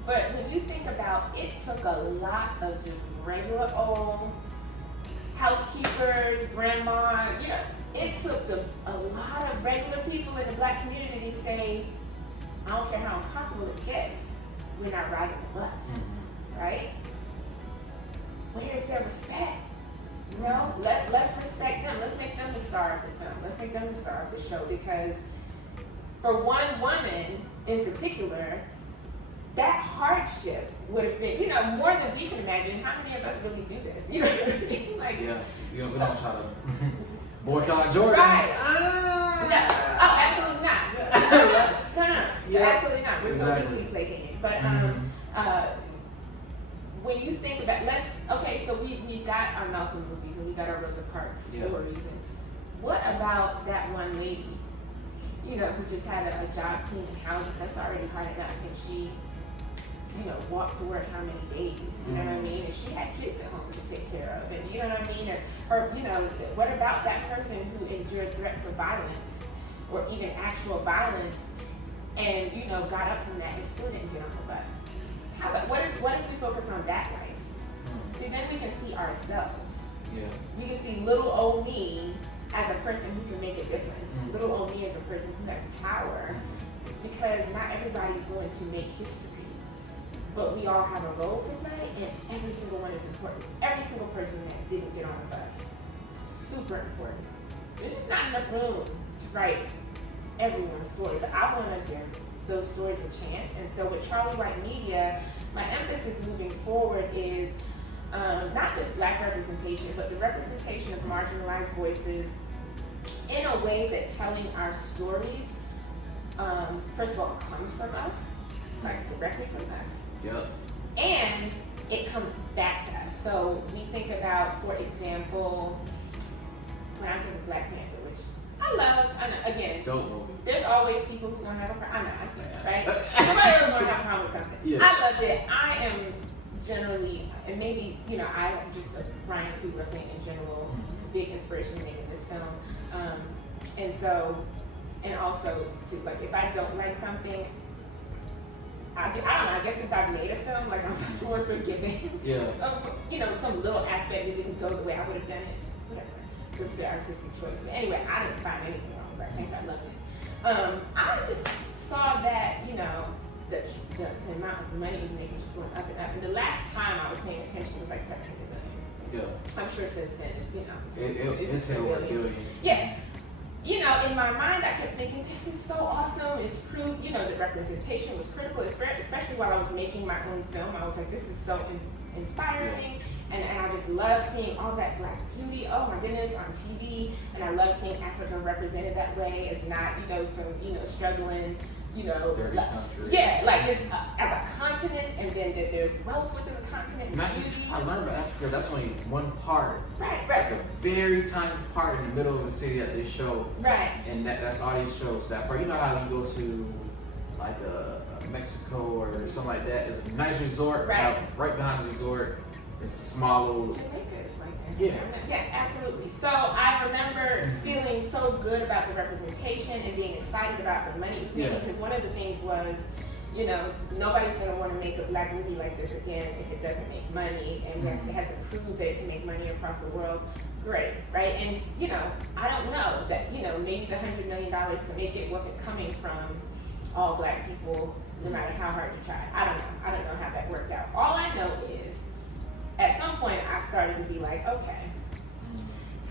But when you think about it, took a lot of the regular old housekeepers, grandma, it took a lot of regular people in the Black community to say, I don't care how uncomfortable it gets, we're not riding the bus, right? Where's their respect? know, let's respect them. Let's make them the star of the film. Let's make them the star of the show, because for one woman in particular, that hardship would have been, more than we can imagine. How many of us really do this? You know what I mean? Like, yeah, we don't try to. Boy, shot Jordans. Right. No. Oh, absolutely not. No. Yeah. Absolutely not. We're Exactly. so easily placated. But when you think about, so we got our Malcolm movies and we got our Rosa Parks stories. And what about that one lady, who just had a job cleaning houses? That's already hard enough. And she, walked to work how many days? You know what I mean? And she had kids at home to take care of. And you know what I mean? Or what about that person who endured threats of violence or even actual violence and, got up from that and still didn't get on the bus? What if we focus on that life? See, then we can see ourselves. Yeah. We can see little old me as a person who can make a difference. Little old me as a person who has power. Because not everybody's going to make history. But we all have a role to play, and every single one is important. Every single person that didn't get on the bus, super important. There's just not enough room to write everyone's story, but I want to give those stories a chance. And so with Charlie White Media, my emphasis moving forward is not just Black representation, but the representation of marginalized voices in a way that telling our stories, first of all, comes from us, like directly from us. Yep. And it comes back to us. So we think about, for example, when I think of Black Panther, which I know, again, there's always people who don't have a problem. I know, I see that, right? Somebody else going to have a problem with something. Yeah. I love it. I am generally, and maybe, I'm just a Ryan Coogler fan in general. It's a big inspiration in making this film. And also, to, like, if I don't like something, I don't know, I guess since I've made a film, like, I'm much more forgiving. Yeah. Some little aspect that didn't go the way I would have done it, whatever. It was the artistic choice. But anyway, I didn't find anything wrong with it. I think I loved it. I just saw that, the amount of money was making just going up and up. And the last time I was paying attention was like $700 million. Yeah. I'm sure since then it's, it's over $1 billion. Yeah. In my mind, I kept thinking, this is so awesome. It's proved, the representation was critical, especially while I was making my own film. I was like, this is so inspiring. And I just love seeing all that Black beauty, oh my goodness, on TV. And I love seeing Africa represented that way. It's not, some, struggling, dirty country. Yeah, like it's as a continent, and then there's wealth within the continent. I learned about Africa, that's only one part. Right. Like a very tiny part in the middle of the city that they show. Right. And that's all these shows. That part, how you go to like a Mexico or something like that. It's a nice resort. Right. Right behind the resort, it's small little. Yeah. Yeah, absolutely. So I remember feeling so good about the representation and being excited about the money because one of the things was, nobody's going to want to make a Black movie like this again if it doesn't make money, and it hasn't proved that it can make money across the world. Great, right? And, I don't know that, maybe the $100 million to make it wasn't coming from all Black people, no matter how hard you try. I don't know. I don't know how that worked out. All I know is, at some point, I started to be like, okay,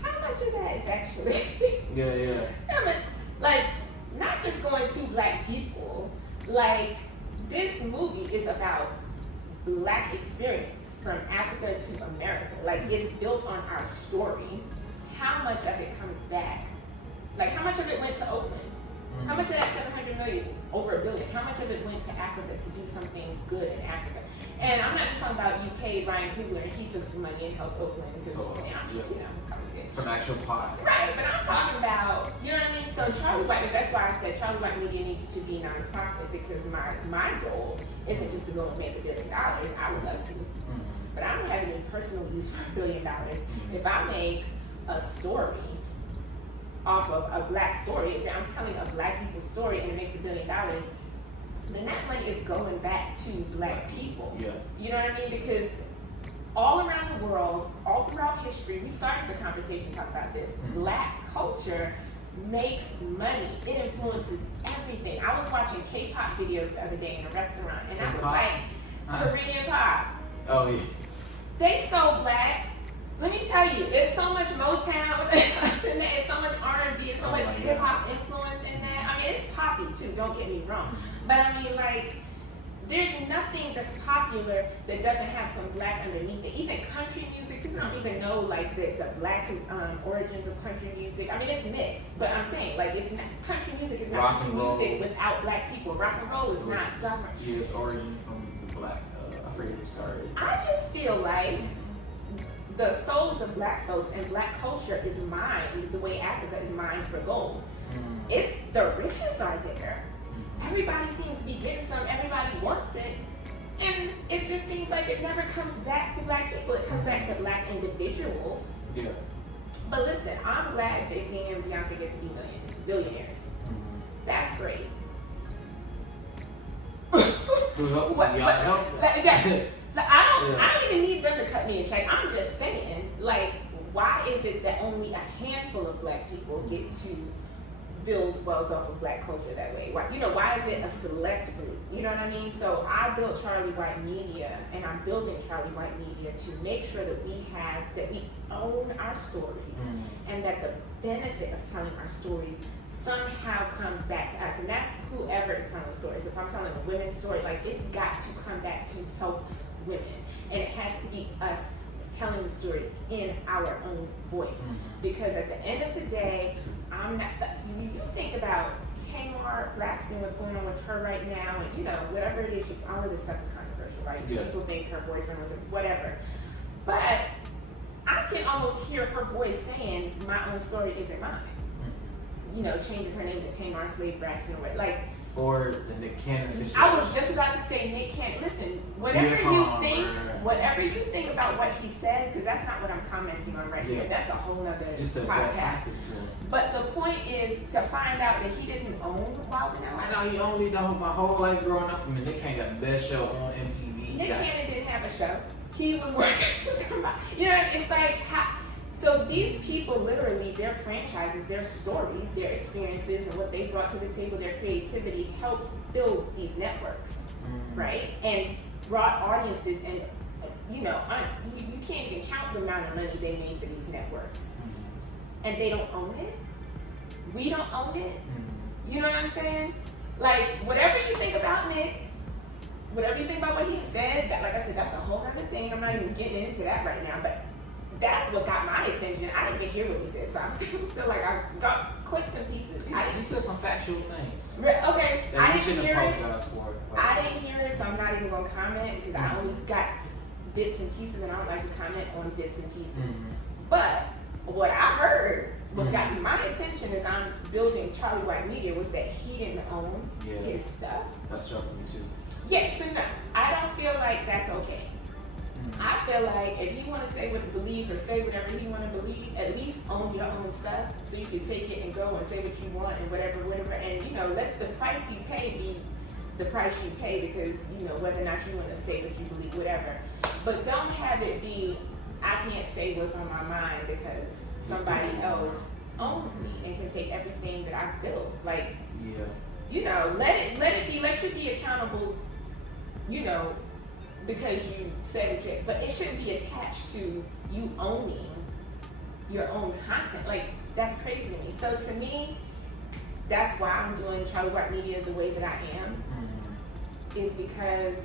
how much of that is actually? Yeah. I mean, like, not just going to Black people. Like, this movie is about Black experience from Africa to America. Like, it's built on our story. How much of it comes back? Like, how much of it went to Oakland? How much of that $700 million, over $1 billion, how much of it went to Africa to do something good in Africa? And I'm not just talking about you paid Ryan Coogler and he took some money and helped Oakland because, from actual pot. Right, but I'm talking about, you know what I mean? So Charlie White, that's why I said Charlie White Media needs to be nonprofit, because my goal isn't just to go and make $1 billion. I would love to. But I don't have any personal use for $1 billion. If I make a story off of a Black story, if I'm telling a Black people's story and it makes $1 billion, then that money is going back to Black people. Yeah. You know what I mean? Because all around the world, all throughout history, we started the conversation talking about this. Black culture makes money. It influences everything. I was watching K-pop videos the other day in a restaurant, and I was like, Korean pop. Oh yeah. They so Black, Let me tell you, it's so much Motown in that, it's so much R&B, it's so much hip hop influence in that. I mean, it's poppy too, don't get me wrong. But I mean, like, there's nothing that's popular that doesn't have some black underneath it. Even country music, people don't even know like the black origins of country music. I mean, it's mixed, but I'm saying like it's not, country music is not country music without black people. Rock and roll is not. Yeah, it's origin from the black. I forget who started. I just feel like the souls of black folks and black culture is mined the way Africa is mined for gold. If the riches are there, everybody seems to be getting some, everybody wants it. And it just seems like it never comes back to black people, it comes back to black individuals. Yeah. But listen, I'm glad Jay-Z and Beyonce get to be billionaires. That's great. I don't even need them to cut me a check. I'm just saying, like, why is it that only a handful of black people get to build wealth off of black culture that way? Why is it a select group? You know what I mean? So I built Charlie White Media, and I'm building Charlie White Media to make sure that we own our stories, and that the benefit of telling our stories somehow comes back to us. And that's whoever is telling stories. If I'm telling a women's story, like, it's got to come back to help women, and it has to be us telling the story in our own voice. Because at the end of the day, I'm not. You think about Tamar Braxton, what's going on with her right now, and whatever it is, all of this stuff is controversial, right? Yeah. People think her boyfriend was whatever, but I can almost hear her voice saying, "My own story isn't mine." Changing her name to Tamar Slade Braxton, or the Nick Cannon situation. I was just about to say Nick Cannon. Listen, whatever you think about what he said, because that's not what I'm commenting on right here. That's a whole nother podcast. But the point is to find out that he didn't own Wild 'N Out. I know he only done my whole life growing up. I mean, Nick Cannon got the best show on MTV. Nick Cannon didn't have a show. He was working with somebody. It's like so these people literally, their franchises, their stories, their experiences, and what they brought to the table, their creativity helped build these networks, right? And brought audiences, and you can't even count the amount of money they made for these networks. And they don't own it. We don't own it. You know what I'm saying? Like, whatever you think about Nick, whatever you think about what he said, that, like I said, that's a whole other thing. I'm not even getting into that right now, but that's what got my attention. I didn't even hear what he said, so I'm still like, I got clips and pieces. He said some factual things. Okay, I didn't hear it. I didn't hear it, so I'm not even gonna comment because I only got bits and pieces, and I don't like to comment on bits and pieces. But what I heard, what got my attention as I'm building Charlie White Media, was that he didn't own his stuff. That's struck me too. Yes, so no, I don't feel like that's okay. I feel like if you want to say what you believe or say whatever you want to believe, at least own your own stuff so you can take it and go and say what you want and whatever, and let the price you pay be the price you pay, because whether or not you want to say what you believe, whatever. But don't have it be, I can't say what's on my mind because somebody else owns me and can take everything that I've built. Like, let you be accountable, because you said it, but it shouldn't be attached to you owning your own content. Like, that's crazy to me. So to me, that's why I'm doing Charlie White Media the way that I am, is because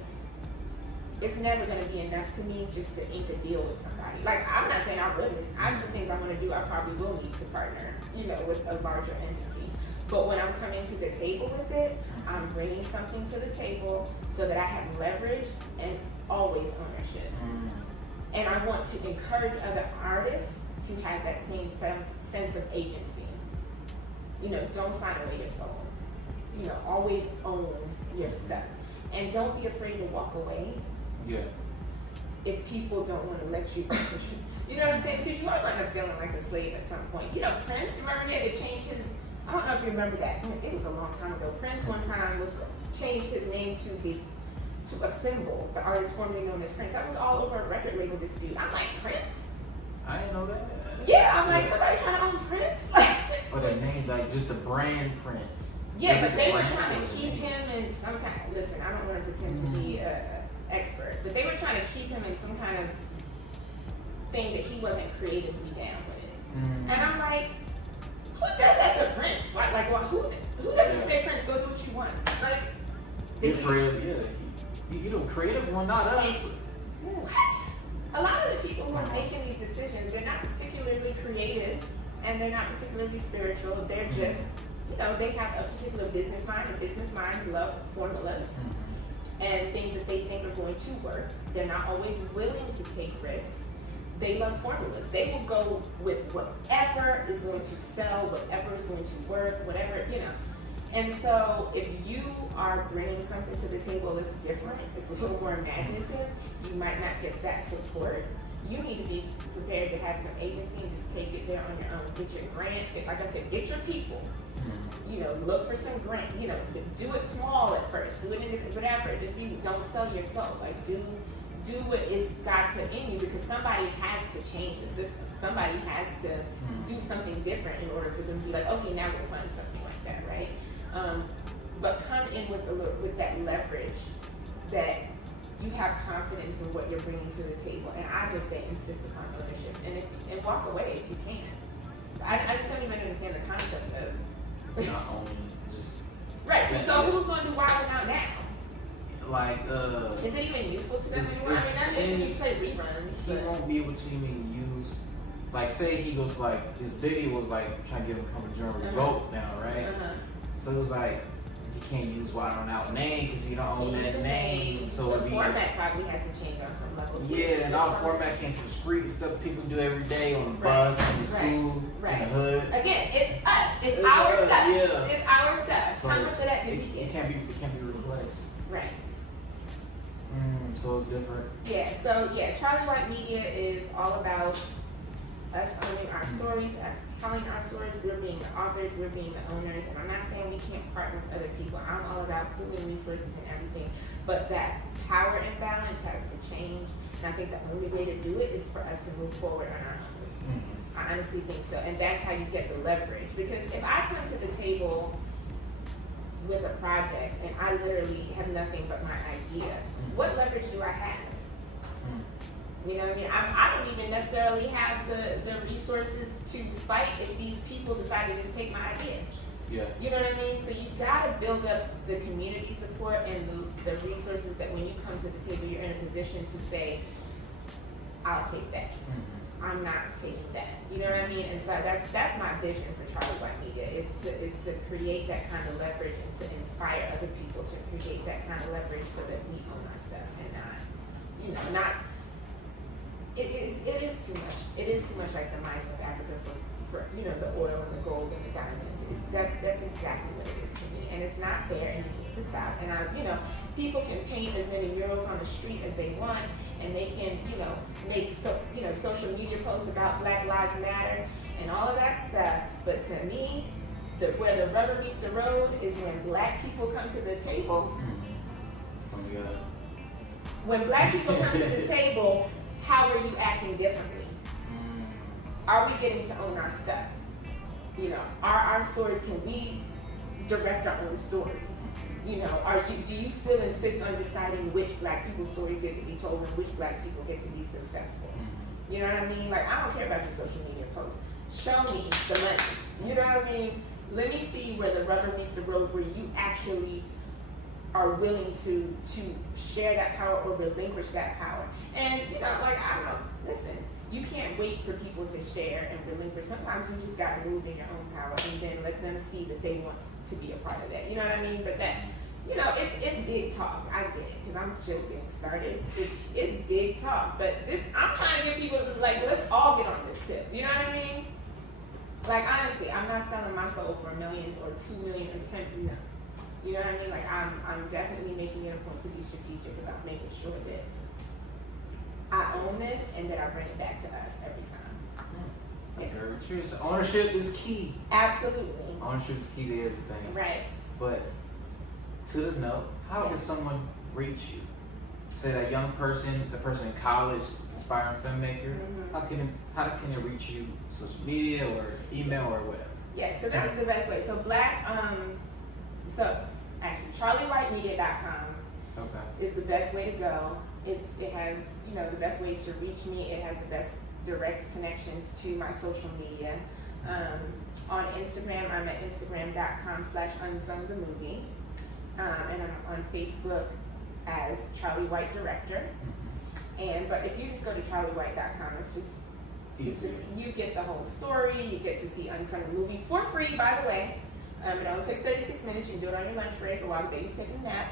it's never going to be enough to me just to ink a deal with somebody. Like, I'm not saying I wouldn't. I have some things I want to do. I probably will need to partner, with a larger entity. But when I'm coming to the table with it, I'm bringing something to the table so that I have leverage and always ownership. And I want to encourage other artists to have that same sense of agency. Don't sign away your soul. Always own your stuff. And don't be afraid to walk away. Yeah. If people don't want to let you, you know what I'm saying? Because you are going to feel like a slave at some point. Prince, remember he had to change his, I don't know if you remember that. It was a long time ago. Prince one time changed his name to a symbol, the artist formerly known as Prince. That was all over a record label dispute. I'm like, Prince? I didn't know that. Yeah, I'm like, somebody trying to own Prince? Or the name, like just the brand Prince. Yeah, but they were trying to keep him in some kind of, listen, I don't want to pretend to be an expert, but they were trying to keep him in some kind of saying that he wasn't creatively down with it. And I'm like, who does that to Prince? Who doesn't say, Prince, go do what you want? Like, You're creative, yeah. You know, creative one, not us. what? A lot of the people who are making these decisions, they're not particularly creative and they're not particularly spiritual. They're just, you know, they have a particular business mind, and business minds love formulas and things that they think are going to work. They're not always willing to take risks. They love formulas. They will go with whatever is going to sell, whatever is going to work, whatever, you know. And so if you are bringing something to the table that's different, it's a little more imaginative, you might not get that support. You need to be prepared to have some agency and just take it there on your own. Get your grants, like I said, get your people. You know, look for some grant, you know, do it small at first, do it in whatever, don't sell your soul. Like do what is God put in you, because somebody has to change the system. Somebody has to do something different in order for them to be like, okay, now we'll fund something like that, right? But come in with that leverage that you have confidence in what you're bringing to the table. And I just say insist upon ownership and walk away if you can. I just don't even understand the concept of not only just right. So who's going to do Wild 'N Out now? Like, is it even useful to them anymore? I mean, that's play reruns. He won't be able to even use, like, say he goes like, his video was like trying to get him to come to join Revolt now, right? So it was like, he can't use Wild 'N Out name because he don't own that name. So the format probably has to change on some level too. Yeah, and all the format came from the street, stuff people do every day on the bus, in the school, in the hood. Again, it's us. It's our stuff. Yeah. It's our stuff. So how much of that did we it get? can't be replaced. Right. So it's different. Yeah, so yeah, Charlie White Media is all about us owning our stories, us telling our stories. We're being the authors, we're being the owners, and I'm not saying we can't partner with other people. I'm all about pooling resources and everything, but that power imbalance has to change, and I think the only way to do it is for us to move forward on our own. I honestly think so, and that's how you get the leverage. Because if I come to the table with a project and I literally have nothing but my idea, what leverage do I have? You know what I mean? I don't even necessarily have the resources to fight if these people decided to take my idea. Yeah. You know what I mean? So you gotta build up the community support and the resources that when you come to the table, you're in a position to say, I'll take that. I'm not taking that. You know what I mean? And so that's my vision for Charlie White Media is to create that kind of leverage and to inspire other people to create that kind of leverage so that we own our stuff and not it is too much. It is too much like the mining of Africa for the oil and the gold and the diamonds. That's exactly what it is to me. And it's not fair and it needs to stop. And people can paint as many murals on the street as they want, and they can, make social media posts about Black Lives Matter and all of that stuff. But to me, where the rubber meets the road is when Black people come to the table. When Black people come to the table, how are you acting differently? Are we getting to own our stuff? Our stories, can we direct our own stories? Do you still insist on deciding which Black people's stories get to be told and which Black people get to be successful? You know what I mean? Like, I don't care about your social media posts. Show me the money. You know what I mean? Let me see where the rubber meets the road, where you actually are willing to share that power or relinquish that power. And, I don't know, listen, you can't wait for people to share and relinquish. Sometimes you just got to move in your own power and then let them see that they want to be a part of that. You know what I mean? But that, it's big talk. I get it, because I'm just getting started. It's big talk. But I'm trying to get people to, let's all get on this tip. You know what I mean? Like, honestly, I'm not selling my soul for $1 million or $2 million or $10 million. You know what I mean? Like, I'm definitely making it a point to be strategic about making sure that I own this and that I bring it back to us every time. Very true. So ownership is key. Absolutely. Ownership is key to everything. Right. But to this note, how does someone reach you? Say that young person, the person in college, aspiring filmmaker, how can they reach you? Social media or email or whatever? Yeah, so that's the best way. So actually CharlieWhiteMedia.com is the best way to go. It has, the best way to reach me. It has the best direct connections to my social media. On Instagram, I'm at instagram.com/unsungthemovie. And I'm on Facebook as Charlie White Director. But if you just go to charliewhite.com, you get the whole story. You get to see Unsung the movie for free, by the way. It only takes 36 minutes. You can do it on your lunch break or while the baby's taking a nap.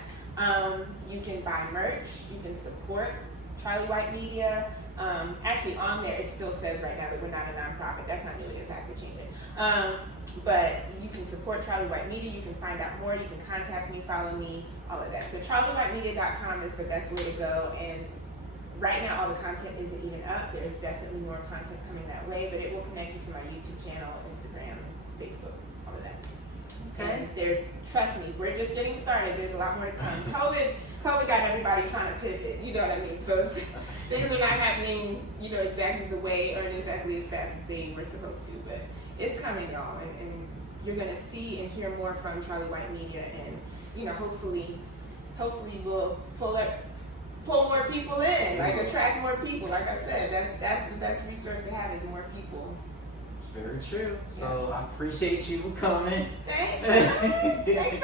You can buy merch. You can support Charlie White Media. Actually, on there, it still says right now that we're not a nonprofit. That's not new. It is. I have to change it. But you can support Charlie White Media. You can find out more. You can contact me, follow me, all of that. So charliewhitemedia.com is the best way to go. And right now, all the content isn't even up. There's definitely more content coming that way, but it will connect you to my YouTube channel, Instagram, Facebook, all of that. And trust me, we're just getting started. There's a lot more to come. COVID got everybody trying to pivot. You know what I mean? So things are not happening, exactly the way or exactly as fast as they were supposed to. But it's coming, y'all, and you're gonna see and hear more from Charlie White Media, and hopefully we'll pull more people in, like attract more people. Like I said, that's the best resource to have is more people. Very true. So I appreciate you for coming. Thanks for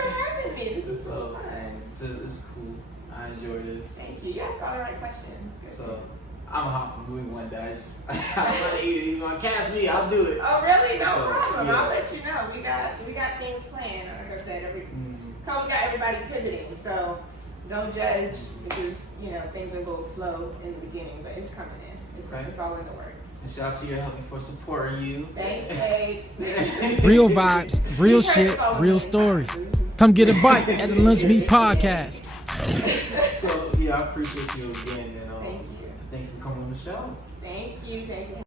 having me. This is so fun. It's cool. I enjoy this. Thank you. You asked all the right questions. Good. So I'm a hop a movie one day. I was like, you want to cast me? I'll do it. Oh really? No problem. Yeah. I'll let you know. We got things planned. Like I said, COVID got everybody pivoting. So don't judge because things are a little slow in the beginning, but it's coming in. It's all in the works. And shout out to your help me for supporting you. Thanks, babe. Real vibes, real shit, real stories. Come get a bite at the Lunch Meat Podcast. So I appreciate you again, and Thank you. thank you for coming on the show. Thank you. Thanks for having me.